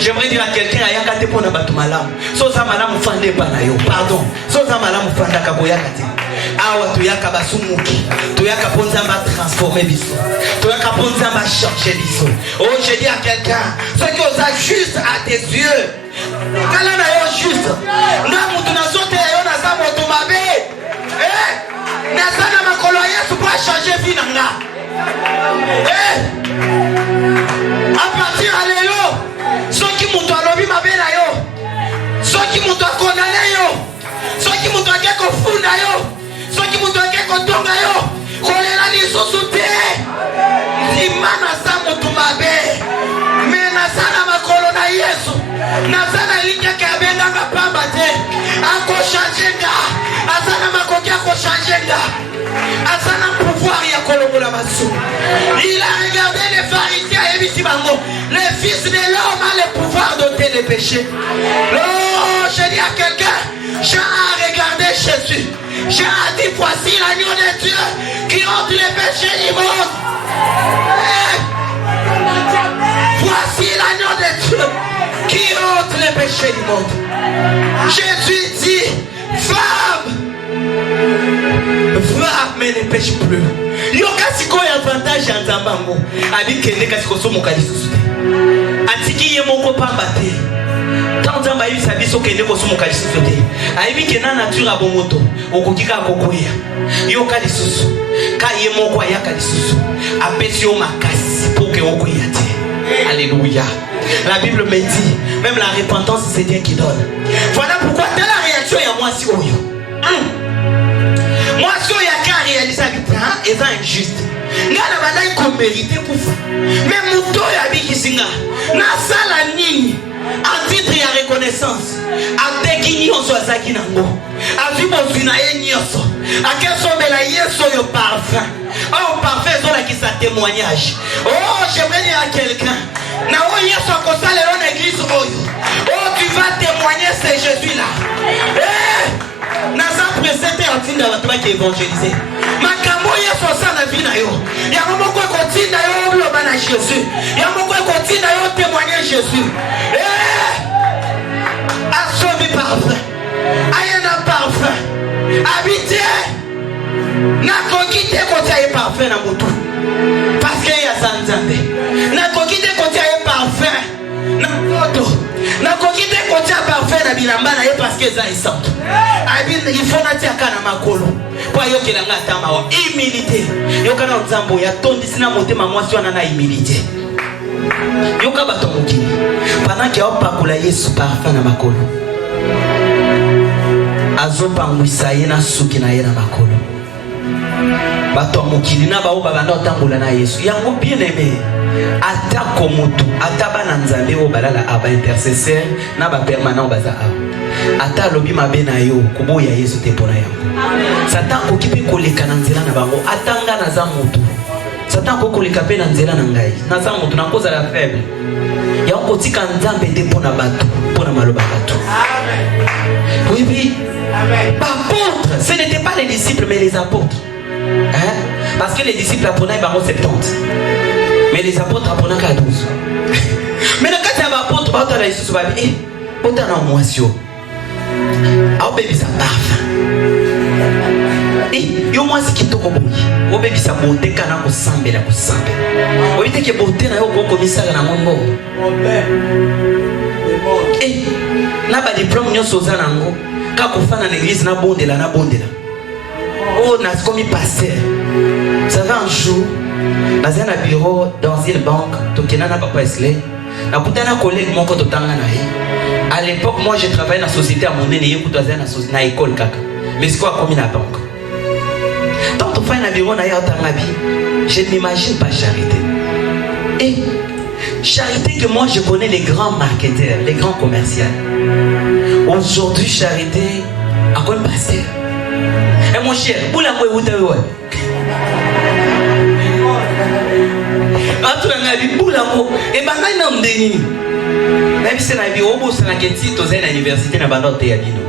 J'aimerais dire à quelqu'un ayaka te pona batu malamu. Soza malamu fande bana yo. Pardon. Soza malamu fanda kaboyaka te. Awa to yaka basumuki. To yaka ponza ma transformer biso. To yaka ponza ma changer biso. Oh, je dis à quelqu'un, ce que vous êtes juste à tes yeux. Kala na yo juste. Na mutu na sote yo na sa moto mabe. Na sana makolo Yesu pour changer vie nanga. À partir à l'élo, ceux qui m'ont donné ma belle ayo, ceux qui m'ont condamné yo, ceux qui m'ont donné qu'on fout yo, ceux qui m'ont donné qu'on tombe yo, qu'on est là les sous-soutés. Imana sa moto ma belle, mais na sana ma colonna Yesu, na sana ligne qui a bien dans la pambate, ako changer ga, asana ma kokia ko changer ga. Asana pouvoir ya kolobola masu. Il a regardé les pharisiens et bisibango. Les fils de l'homme ont le pouvoir d'ôter les péchés. Oh, je dis à quelqu'un, Jean a regardé Jésus. J'ai dit, voici l'agneau de Dieu qui ôte les péchés du monde. Voici l'agneau de Dieu qui ôte les péchés du monde. Jésus dit, femme, va, mais ne pêche plus. Yo kasi ko ya avantage ya nzambango. Abi kende kasi ko somo kali susute. Atiki ye moko pamba te. Tant nzamba yi sabi so kende ko somo kali susute. Aibi kena nature abomoto. Okokika kokoya. Yo kali susu. Ka ye moko ya kali susu. Apesi yo makasi pour que okoya te. Alléluia. La Bible me dit, même la repentance c'est Dieu qui donne. Voilà pourquoi dans la réaction il y a moi si oyo. Moi si oyo a réalisé que c'est injuste. Ngana badai ko mériter kufa. Mais muto ya bikisinga. Na sala nini? En titre ya reconnaissance. Ateki nyonso azaki nango. Avi bozwi na ye nyonso. Akesombela yeso yo parfum. Oh parfum zo la ki sa témoignage. Oh j'aimerais dire à quelqu'un. Na o yeso akosala en église oyo. Oh tu vas témoigner c'est Jésus là. Eh! Naza présenté en tinda watu ba ki évangéliser. Makambo yeso sa na vie na yo. Ya moko ko tinda yo lo bana Jésus. Ya moko ko tinda yo témoigner Jésus. Eh! Assomi parfum. Ayana parfum. Habité. Na kokite ko tia parfum na mutu. Parce que ya sanzambe. Na kokite ko tia parfum na moto. Na kokite ko tia parfum na bilamba na ye parce que ça est santo. Il faut na tia kana makolo. Kwa yo kelanga tama wa humilité. Yo kana nzambo ya tondisi na motema mwasi wana na humilité. Yo ka bato mokili. Pendant que on pakula Yesu parfum na makolo. Azopa ngwisa ye na suki na ye na makolo. Bato mokili na baoba banda otambola na Yesu. Yango bien aimé. Atako mutu, ataba na nzambe o balala aba intercesseur na ba permanent baza aba. Ata lobi mabe na yo kuboya Yesu te pona yango. Satan ko kipe koleka na nzela na bango atanga na za mutu. Satan ko koleka pe na nzela na ngai. Na za mutu na koza la faible. Ya ko tika nzambe te pona bato, pona maloba bato. Amen. Oui oui. Amen. Apôtres, ce n'étaient pas les disciples mais les apôtres. Hein? Parce que les disciples apprenaient bango 70. Mais les apôtres apprenaient qu'à 12. Mais le cas des apôtres, bah on a Jésus va dire, eh, autant en moisio. Ah on bébé ça parfum. Eh, yo moi c'est qui toko boui. On bébé ça beauté kana ko sambe la ko sambe. On dit que beauté na yo ko commissaire na ngombo. Eh, na ba diplôme nyo soza nango. Ka ko fana na église na bondela na bondela. Oh, n'a commis pasteur. Vous savez un jour, dans un bureau, dans une banque, Tokena n'a pas passé. La putain collègue mon côté à l'époque, moi j'ai travaillé dans la société à mon nez, dans une école kaka. Mais c'est quoi comme la banque? Tant que tu fais un bureau dans la vie, je n'imagine pas charité. Et charité que moi je connais les grands marketeurs, les grands commerciaux. Aujourd'hui, charité, à quoi pasteur? Et mon cher, où la moi où t'es où? Atu na bi bula mo e bangai na mdeni. Na bi se na bi obo se na kenti to za na université na bando te ya bino.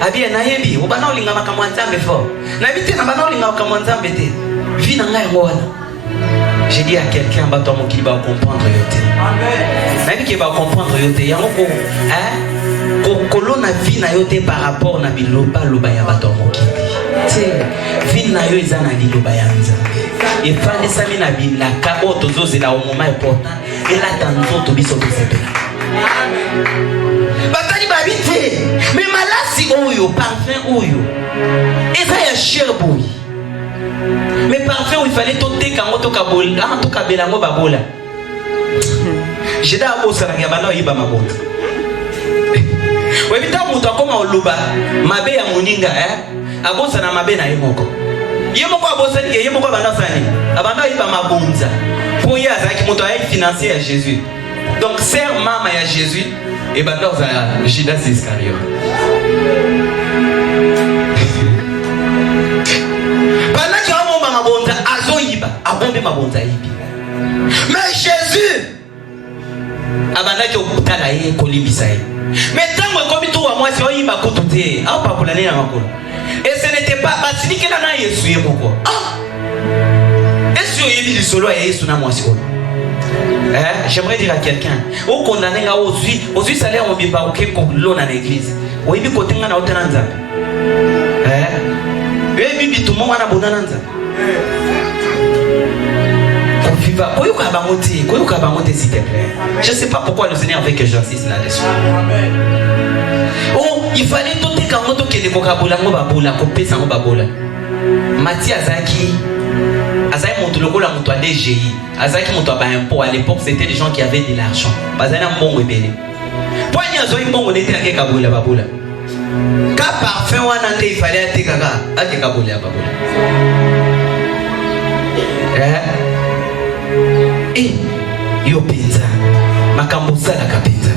Abi na yebi o bana olinga makamwa nzambe fo. Na bi te na bana olinga makamwa nzambe te. Vi na ngai ngwana. J'ai dit à quelqu'un bato mo ki ba comprendre yote. Amen. Na bi ki ba comprendre yote yango ko ko kolona vi na yote par rapport na biloba loba ya bato mo ki. Vi na yo ezana liloba ya nzambe. Et fallait s'amener la vie, la carotte aux os et là au moment important, et là dans nos autres bisous de cette Batali babité, mais malasi oyo, parfum oyo, et ça y a cher boui. Mais parfum il fallait tout décamer tout kabola, tout kabelango babola. J'ai d'abord ça la gabana yiba mabonda. Oui, mais tant que comme on loba, mabe ya moninga, abosa na mabe na yemoko. Yemoko abosa ni yemoko bana sani. Abanda iba mabonza. Pour y avoir qui monte à financier à Jésus. Donc sert maman à Jésus et banda à Judas Iscariot. Bana qui a mon mabonza azoiba, abonde mabonza ibi. Mais Jésus abanda qui okutala ye kolibisa ye. Mais tant que comme tout à moi si oyiba kotote, a pas pour l'année na makolo. Et ce n'était pas Batini qui l'a essuyé pourquoi. Est-ce que il dit solo et Yesu na moi j'aimerais dire à quelqu'un, au condamné à aussi salaire on bien baroqué comme l'on à l'église. Oui, mais côté ngana otenanza. Bibi tout le monde a bonanza. S'il te plaît. Je ne sais pas pourquoi le Seigneur veut que j'insiste là-dessus. Oh, il fallait tout les camotos qui étaient Mathieu Azaki, Azaki Montologo, la moto à DGI, Azaki Moto à impôt. À l'époque, c'était des gens qui avaient de l'argent. Pas un bon rebelle. Pourquoi il y a un bon rebelle à Kaboula Baboula? Car parfait, il fallait être Gaga à Kaboula Baboula. Yo penza makambo sala kapenza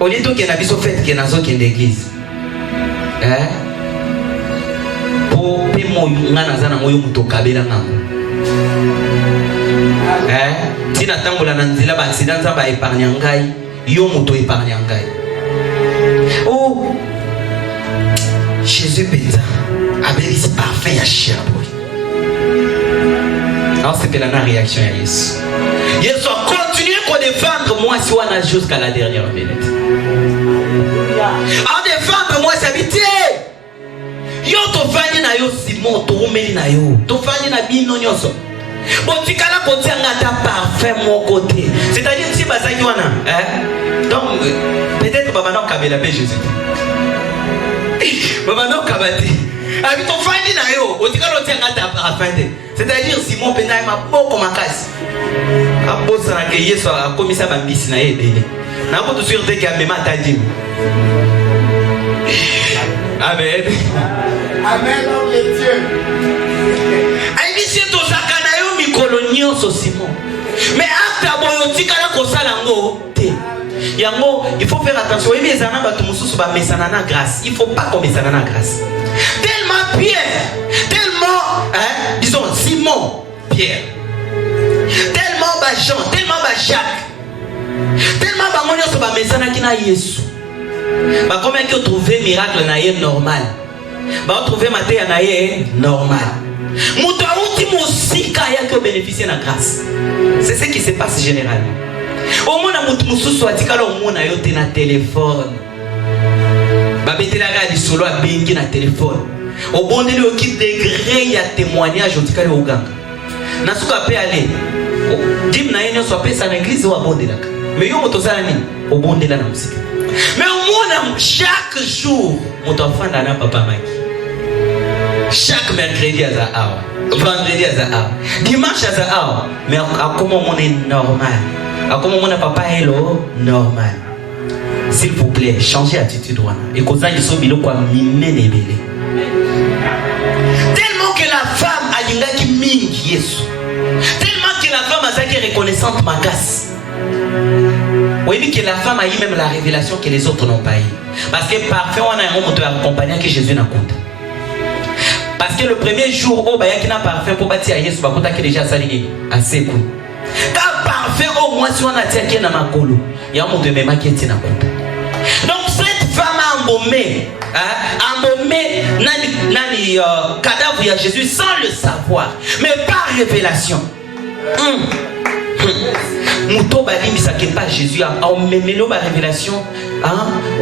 olito ke na biso fête ke nazo ke l'église po pe moyo ngana zana moyo muto kabela ngango tina tambola na nzela ba accident za ba épargne ngai yo muto épargne ngai oh Jésus penza abeli parfait ya chiabo. Alors c'était la réaction à Yesu. Yesu a continué à défendre moi si on a jusqu'à la dernière minute. À défendre moi c'est habité. Yo to fani na yo Simon to umeli na yo. To fani na bino nyoso. Botikala côté ngata parfait mon côté. C'est-à-dire si bazaki wana, donc peut-être baba na kabela be Jésus. Baba na kabati. Abi to fani na yo, botikala côté ngata parfait. C'est-à-dire Simon Penay m'a beaucoup makasi. A bossa na ke Yesu a komisa ba mbisi na ebele. Na ko to sur te ka mema tadim. Amen. Amen, homme de Dieu. Ai bisi to zakana yo mikolonio so Simon. Mais after boyo tikala ko sala ngo te. Yango, il faut faire attention. Et les anaba to mususu ba mesana na grâce. Il faut pas qu'on mesana na grâce. Tellement Pierre, tellement disons Simon, Pierre, tellement Jean, tellement Jacques, tellement Bamonio so ba mesana kina Yesu. Ba comment que trouver miracle na ye normal. Ba trouver maté na ye normal. Muto auti musika ya que bénéficier na grâce. C'est ce qui se passe généralement. Au moins na mutu mususu atikala au moins na yo te na téléphone. Ba betela ga di solo a bengi na téléphone. Au bon délai au kit degré il y a témoignage au tikale au gang. Na suka pe aller. Dim na yenyo so pe sa na église au bon délai. Mais yo moto sala ni au bon délai na musique. Mais au moins chaque jour moto afanda na papa maki. Chaque mercredi à Zahar, vendredi à Zahar, dimanche à Zahar, mais à comment on est normal, à comment on a papa hello normal. S'il vous plaît, changez d'attitude et que ça ils sont bilo quoi miner. Tellement que la femme a l'inga qui ming Yesu, tellement que la femme a ça qui est reconnaissante magas. Oui, que la femme a eu même la révélation que les autres n'ont pas eu. Parce que parfois on a un moment de accompagner que Jésus n'a compte. Parce que le premier jour où il y a un parfum pour bâtir Yesu, il y a déjà salé assez cool. Car parfum au moins si on a tiré dans ma colo, il y a un monde de même qui est dans compte. Donc cette femme a embaumé nani cadavre de Jésus sans le savoir, mais par révélation. Mouto balim ça qui pas Jésus a emmené la révélation.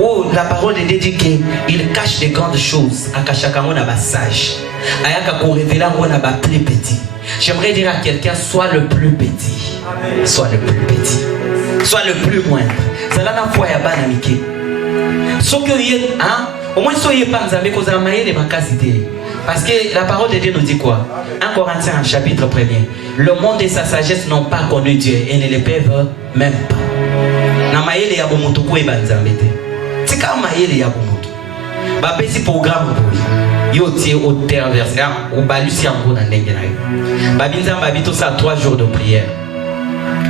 Oh, la parole de Dieu dit qu'il cache des grandes choses. Akashaka on a bas sage. Ayaka ko révéler on a bas plus petit. J'aimerais dire à quelqu'un soit le plus petit. Soit le plus petit. Soit le plus moindre. Ça là na foi ya bana mike. Soki yé au moins soyez pas nzambe ko za maye de makasité. Parce que la parole de Dieu nous dit quoi? 1 Corinthiens chapitre 1er. Le monde et sa sagesse n'ont pas connu Dieu et ne le peuvent même pas. Na maele ya bomutu ko ebanzambe te. Tika maele ya bomutu. Ba pesi programme pour yo tie au terre verset au balusi yango na ndenge na yo. Ba binzamba bito ça 3 jours de prière.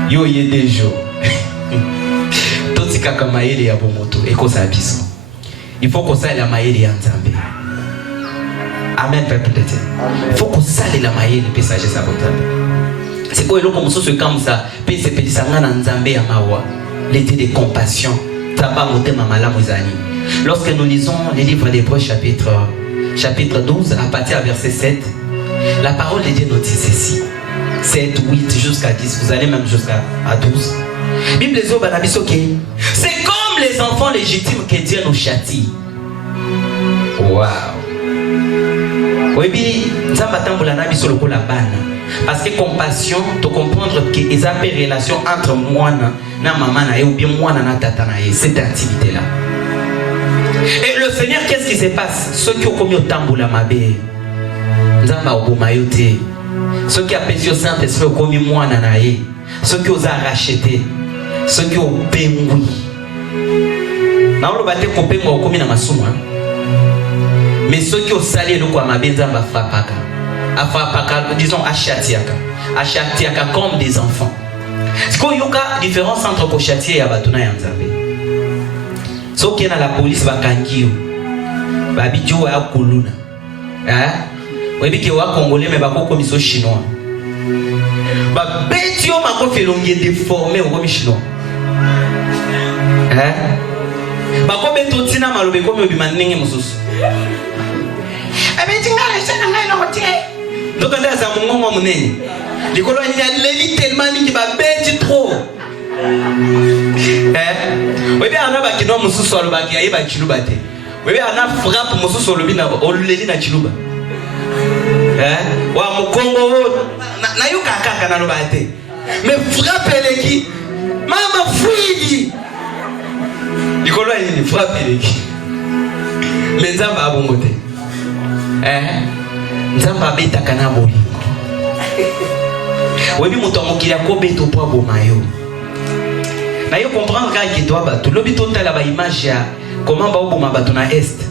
Yo yé 2 jours. Totika ka maele ya bomutu eko sa biso. Il faut qu'on sache la maele ya nzambe. Amen, peuple de Dieu. Il faut qu'on sache la maele pe sagesse à votre. C'est quoi le comme ce comme ça, pe se pe sanga na nzambe ya mawa. L'été de compassion. Lorsque nous lisons les livres d'Hébreux chapitre chapitre 12, à partir du verset 7, la parole de Dieu nous dit ceci. 7, 8, jusqu'à 10, vous allez même jusqu'à 12. Bible c'est comme les enfants légitimes que Dieu nous châtie. Waouh! Oui, parce que compassion, tu comprendre qu'il y a une relation entre moi et maman ou bien moi et tata, cette activité-là. Et le Seigneur, qu'est-ce qui se passe? Ceux qui ont commis au tamboula mabé, ceux qui ont payé au Saint-Esprit ont commis moi nanaye, ceux qui ont racheté, ceux qui ont payé. Na olo bate kopé moi commis na masumu. Mais ceux qui ont sali le quoi mabé nzamba frapaka. Afrapaka, disons achatiaka. Achatiaka comme des enfants. C'est quoi yoka différence entre kochatier et abatuna ya nzambe? So qui est dans la police bakangiyo. Babidjo wa kuluna. Oui, qui wa congolais mais bako comme ils chinois. Ba betio mako felongi déformé au comme chinois. Bako beto tina malobe comme obimanenge mususu. Abetinga la chaîne ngai no tie. Donc on a ça mon maman monene. Les colonies l'élite tellement qui va bêter trop. Oui bien on a ba kino mususu alo ba ki ba chiluba te. Oui bien on a frappe mususu alo bina oluleli na chiluba. Wa mukongo na yuka kaka na lo ba te. Mais frappe les qui mama fuidi. Les colonies frappe les qui. Mais nzamba abongote. Nzamba beta kana boli. Webi muto mokili akobeto po bomayo. Na yo comprendre que toi bato lobi total ba image ya comment ba oboma bato na est.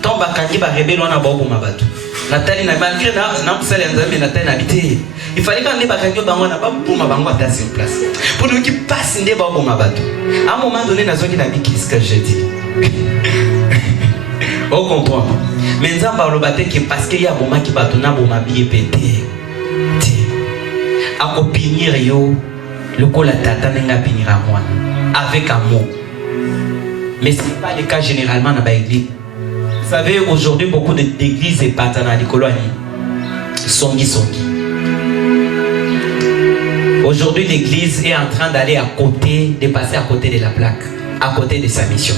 Tant ba kangi ba rebelle wana ba oboma bato. Natali na malgré na musala nzambe natali na bité. Il fallait quand les ba kangi bango na ba oboma bango ata sur place. Pour nous qui passe ndé ba oboma bato. À un moment donné nazoki na biki ce que je dis. On comprend. Mais nzamba lobate que parce qu'il y a un moment qui va tourner boma bié pété. A copinir yo le col la tata n'enga pinir à moi avec amour. Mais ce n'est pas le cas généralement dans l'église. Vous savez, aujourd'hui beaucoup d'églises et partenaires de colonies songi. Aujourd'hui l'église est en train d'aller à côté, de passer à côté de la plaque, à côté de sa mission.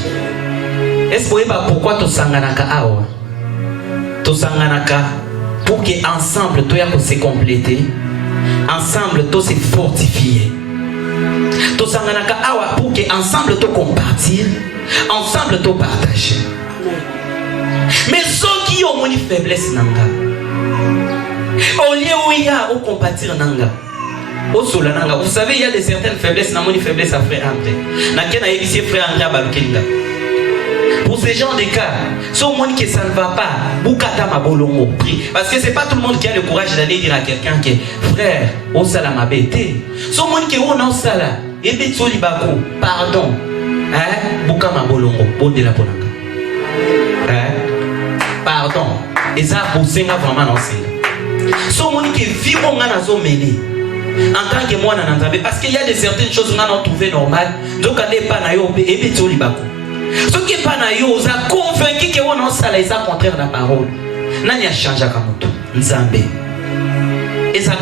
Est-ce que vous savez pourquoi tu sanganaka awa? Tu sanganaka pour que ensemble tu aies se compléter. Ensemble, tous se fortifier. Tous s'enganaka awa pour que ensemble tous compartir, ensemble tous partager. Mais ceux qui ont une faiblesse nanga, au lieu où il y a au compatir nanga, au sola nanga. Vous savez, il y a de certaines faiblesses, na moni faiblesse à frère André. Na kena ici frère André balukenga. Pour ces gens de cas, ce monde que ça ne va pas, Boukata Mabolongo prie. Parce que c'est pas tout le monde qui a le courage d'aller dire à quelqu'un que frère, au salama bété. Ce monde qui est au non sala, et béto libako, pardon. Bouka Mabolongo, bon de la bonanga. Pardon. Et ça, pour senga vraiment non senga. Ce monde qui vit au nganazo mené. En tant que moi, parce qu'il y a de certaines choses qu'on a trouvées normales. Donc, on n'est pas naïo, et béto libako. Ce qui est pas naïo, vous a convaincu que on a ça, c'est contraire de la parole. Nani a changé à Kamoto, Nzambe. Et ça,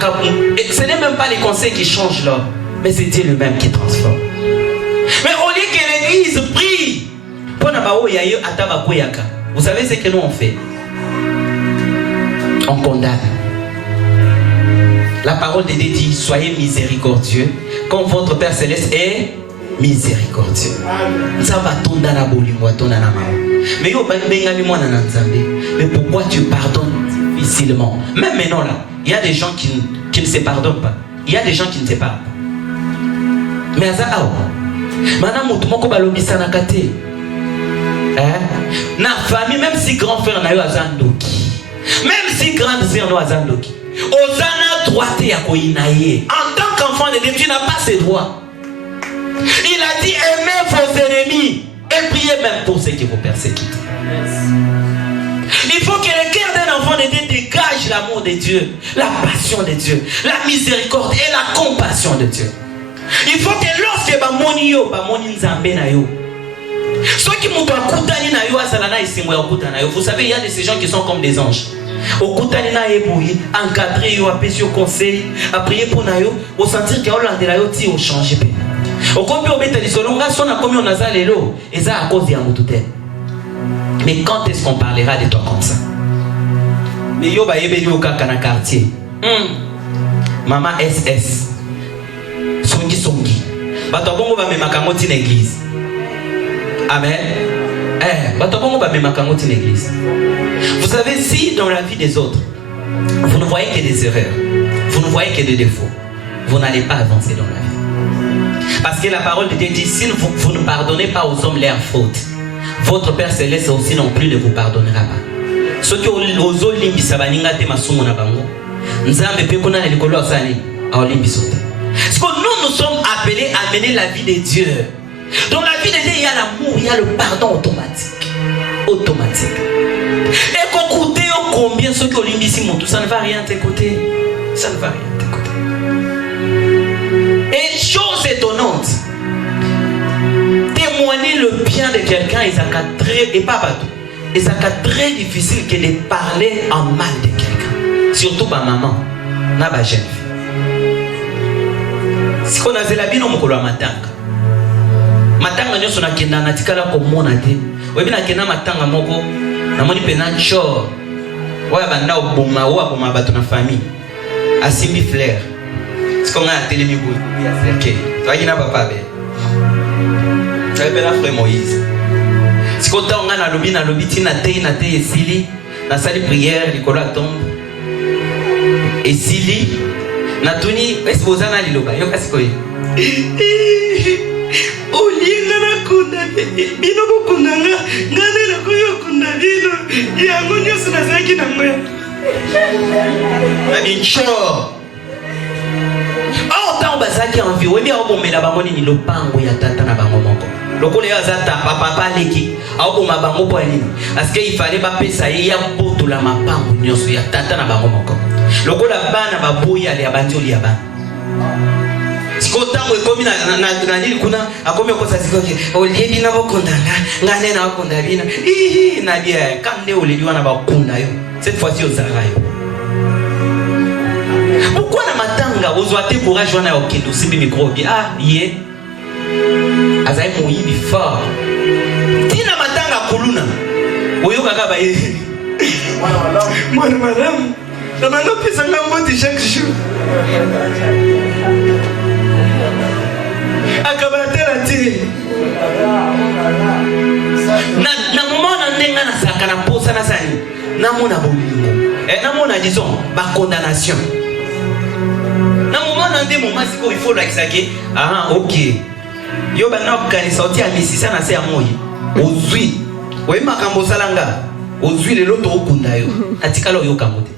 ce n'est même pas les conseils qui changent là, mais c'est Dieu lui-même qui transforme. Mais au lieu que l'église prie, vous savez ce que nous on fait? On condamne. La parole de Dieu dit, soyez miséricordieux, comme votre Père Céleste est miséricordieux. Ça va tomber dans la bolingo, tomber dans la main. Mais pourquoi tu pardonnes difficilement? Même maintenant là, il y a des gens qui ne se pardonnent pas. Il y a des gens qui ne se pardonnent pas. Mais ça maintenant mutumoko balobisa na kate. Na famille, même si grand frère na yo azandoki, même si grande sœur na azandoki, ozana droite ya koinaye. En tant qu'enfant de Dieu, tu n'as pas ces droits. Il a dit aimez vos ennemis et priez même pour ceux qui vous persécutent. Il faut que le cœur d'un enfant de Dieu dégage l'amour de Dieu, la passion de Dieu, la miséricorde et la compassion de Dieu. Il faut que lorsque bamoni nzambe na yo, Ceux qui m'ont akutani na yo azalana isimbo ya okutana yo. Vous savez, il y a de ces gens qui sont comme des anges. Okutani na eboyi, encadrer yo, appeler yo conseil, à prier pour na yo, au sentir que olandela yo ti o changer pe. Okombi obeta lisolonga sona komi on azalelo, eza à cause ya mutute. Mais quand est-ce qu'on parlera de toi comme ça? Mais yo ba yebeli o kaka na quartier. Maman SS. Songi. Bato bongo ba memaka ngoti na église. Amen. Bato ba memaka ngoti na église. Vous savez, si dans la vie des autres, vous ne voyez que des erreurs, vous ne voyez que des défauts, vous n'allez pas avancer dans la vie. Parce que la parole de Dieu dit, si vous ne pardonnez pas aux hommes leurs fautes, votre Père Céleste aussi non plus ne vous pardonnera pas. Ce qui aux olimbisa baninga te masumu na bango, nzambe pe kona na likolo osani a olimbisote. Parce que nous sommes appelés à mener la vie de Dieu. Dans la vie de Dieu, il y a l'amour, il y a le pardon automatique. Et qu'on coûte combien ceux qui ont l'imbécile, tout ça ne va rien t'écouter. Ça ne va rien t'écouter. Et chose étonnante, témoigner le bien de quelqu'un, et pas partout. Et ça très difficile que de parler en mal de quelqu'un. Surtout ma maman, n'a pas jeune fille. Si on a fait la vie, on m'a matanga. Matanga nyo sona kenda na tikala ko mona te. Webi na kenda matanga moko na moni pena cho. Wa banda oboma wa boma bato na famille. Asimbi fleur. Si on a télé mi boy ya fleur ke. Toi qui na papa be. Ça pena frère Moïse. Si on ta on na lobi tina te esili na sali prière likolo tombe. Esili na tuni est-ce que vous en allez loba yo kasi ko yi. Olinga na kunda bino bokundanga ngane na koyo kunda bino yango nyoso na zaki na ngoya ani cho tant bazaki envie webi abomela bango ni lopango ya tata na bango moko lokole ya zata papa leki aboma bango po nini parce que il fallait ba pesa ya botola mapango nyoso ya tata na bango moko lokola bana baboya ali abandi oli abana siko tango ekomi na nini kuna akomi kosa siko ke oliebi na bokondanga ngane na bakonda bina na bia kande oleliwa na bakunda yo cette fois-ci ozara yo. Pourquoi na matanga ozwa te courage wana okendo simbi micro bi ye azai moyibi fort tina matanga kuluna oyo kaka ba ye mwana madame na bano pesa ngamboti chaque jour akabatela ti na moment na ndenga na saka na posa na sani na mona bolingo na mona disons ba condamnation na moment na ndemo masiko il faut l'exager OK yo bana kanisa oti amisisa na se ya moyi ozwi oyi makambo salanga ozwi le loto okunda yo atikala yo kamote.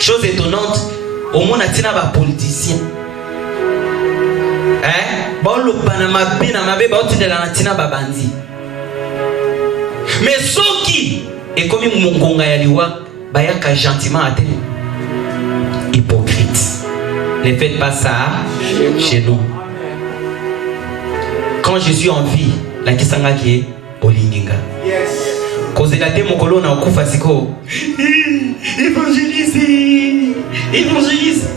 Chose étonnante au monde atina ba politicien bolo bana mabe na mabe ba otindela na tina babandi mais soki et comme mongonga ya liwa bayaka gentiment atene hypocrite. Ne faites pas ça chez nous. Quand je suis en vie, la kisanga qui est olinginga. Cause la te mokolo na okufa siko. Évangélise.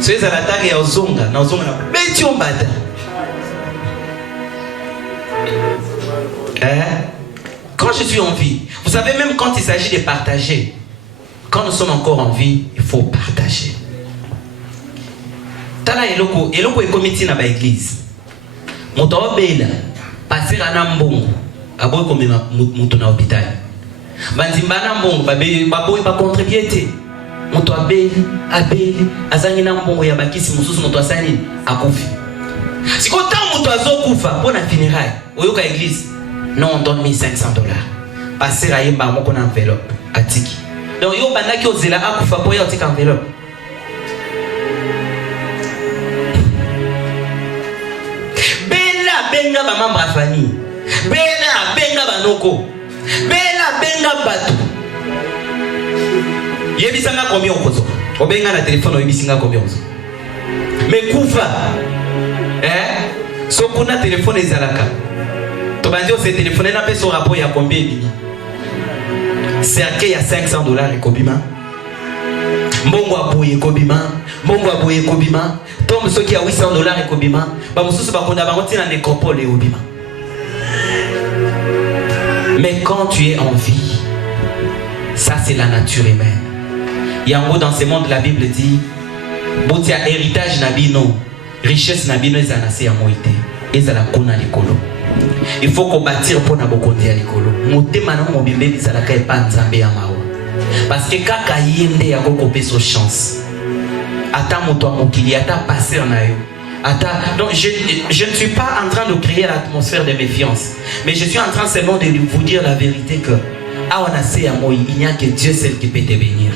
C'est à l'attaque ya ozonga, na ozonga na beti ombata. Quand je suis en vie, vous savez même quand il s'agit de partager, quand nous sommes encore en vie, il faut partager. Tala eloko e komiti na ba église. Moto obela passer na mbongo aboy komema moto na hôpital. Banzimba na mbongo baboy ba contribuer te. Moto abeli azangi na mbongo ya bakisi mususu moto asani akufi. Sikota moto azokufa pona funérailles. Oyoka église. Non, on donne $1,500. Passer à yemba moko na enveloppe atiki. Donc yo bandaki ozela akufa po ya otika enveloppe. Benga ba membre à famille. Benga ba noko. Benga bato. Yebisanga combien okozo. Obenga na téléphone oyebisinga combien okozo. Mais kufa. Sokuna téléphone ezalaka. Tu vas dire, c'est téléphoné, n'a pas son rapport, il y a combien de bini? C'est à qu'il y a $500 et Kobima. Mbongo abouye Kobima. Mbongo abouye Kobima. Tombe ceux qui a $800 et Kobima. Bamousous bakonda bangotina na nécropole et Kobima. Mais quand tu es en vie, ça c'est la nature humaine. Il y a en haut dans ce monde, la Bible dit, Botia héritage nabino, richesse nabino ezanase ya moite, ezala kona likolo. Il faut qu'on bâtisse pour nabokondi ya likolo. Motema na mobimbe bizala ka epa nzambe ya mawa. Parce que kaka yende ya kokope so chance. Ata moto mokili, ata passer na yo. Donc je ne suis pas en train de créer l'atmosphère de méfiance, mais je suis en train seulement de vous dire la vérité que il n'y a que Dieu seul qui peut te bénir.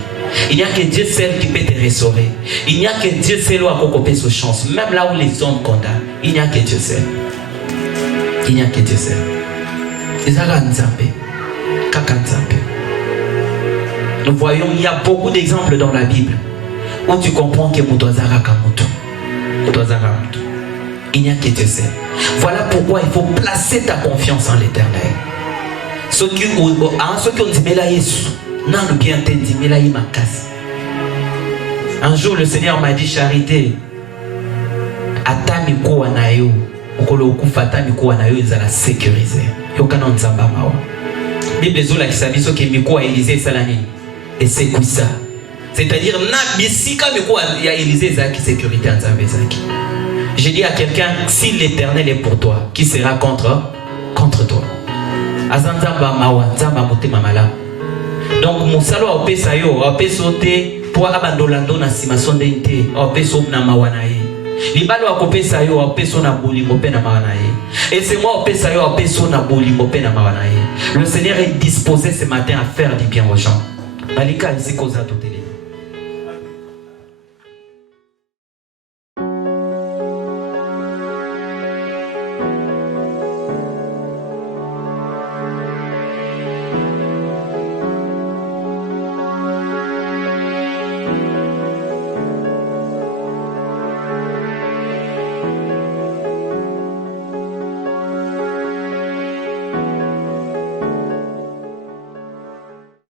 Il n'y a que Dieu seul qui peut te restaurer. Il n'y a que Dieu seul qui a coupé sa chance. Même là où les hommes condamnent, il n'y a que Dieu seul. Il n'y a que Dieu seul. Nous voyons, il y a beaucoup d'exemples dans la Bible où tu comprends que Moutouazara Kamoto. Il n'y a que Dieu seul. Voilà pourquoi il faut placer ta confiance en l'Éternel. Ceux qui ont dit mais là Jésus, non bien entendu mais là il m'a cassé. Un jour le Seigneur m'a dit charité. Atami ko anayo, okolo okufata miko anayo ezala sécurisé. Yokana nzamba mawa. Bible zola qui sabi so ke miko a Élisée salani et c'est quoi ça? C'est-à-dire na bisika miko ya Élisée zaki sécurité nzamba zaki. J'ai dit à quelqu'un, si l'Éternel est pour toi, qui sera contre toi? Azanzamba mawa, nzamba motema mala. Donc musalo opesa yo, opesa te pour abandolando na simason de inte, opesa na mawa na ye. Libalo akopesa yo, opesa na bolingo pe na mawa na ye. Et c'est moi opesa yo, opesa na bolingo pe na mawa na ye. Le Seigneur est disposé ce matin à faire du bien aux gens. Malika ici cause à tout.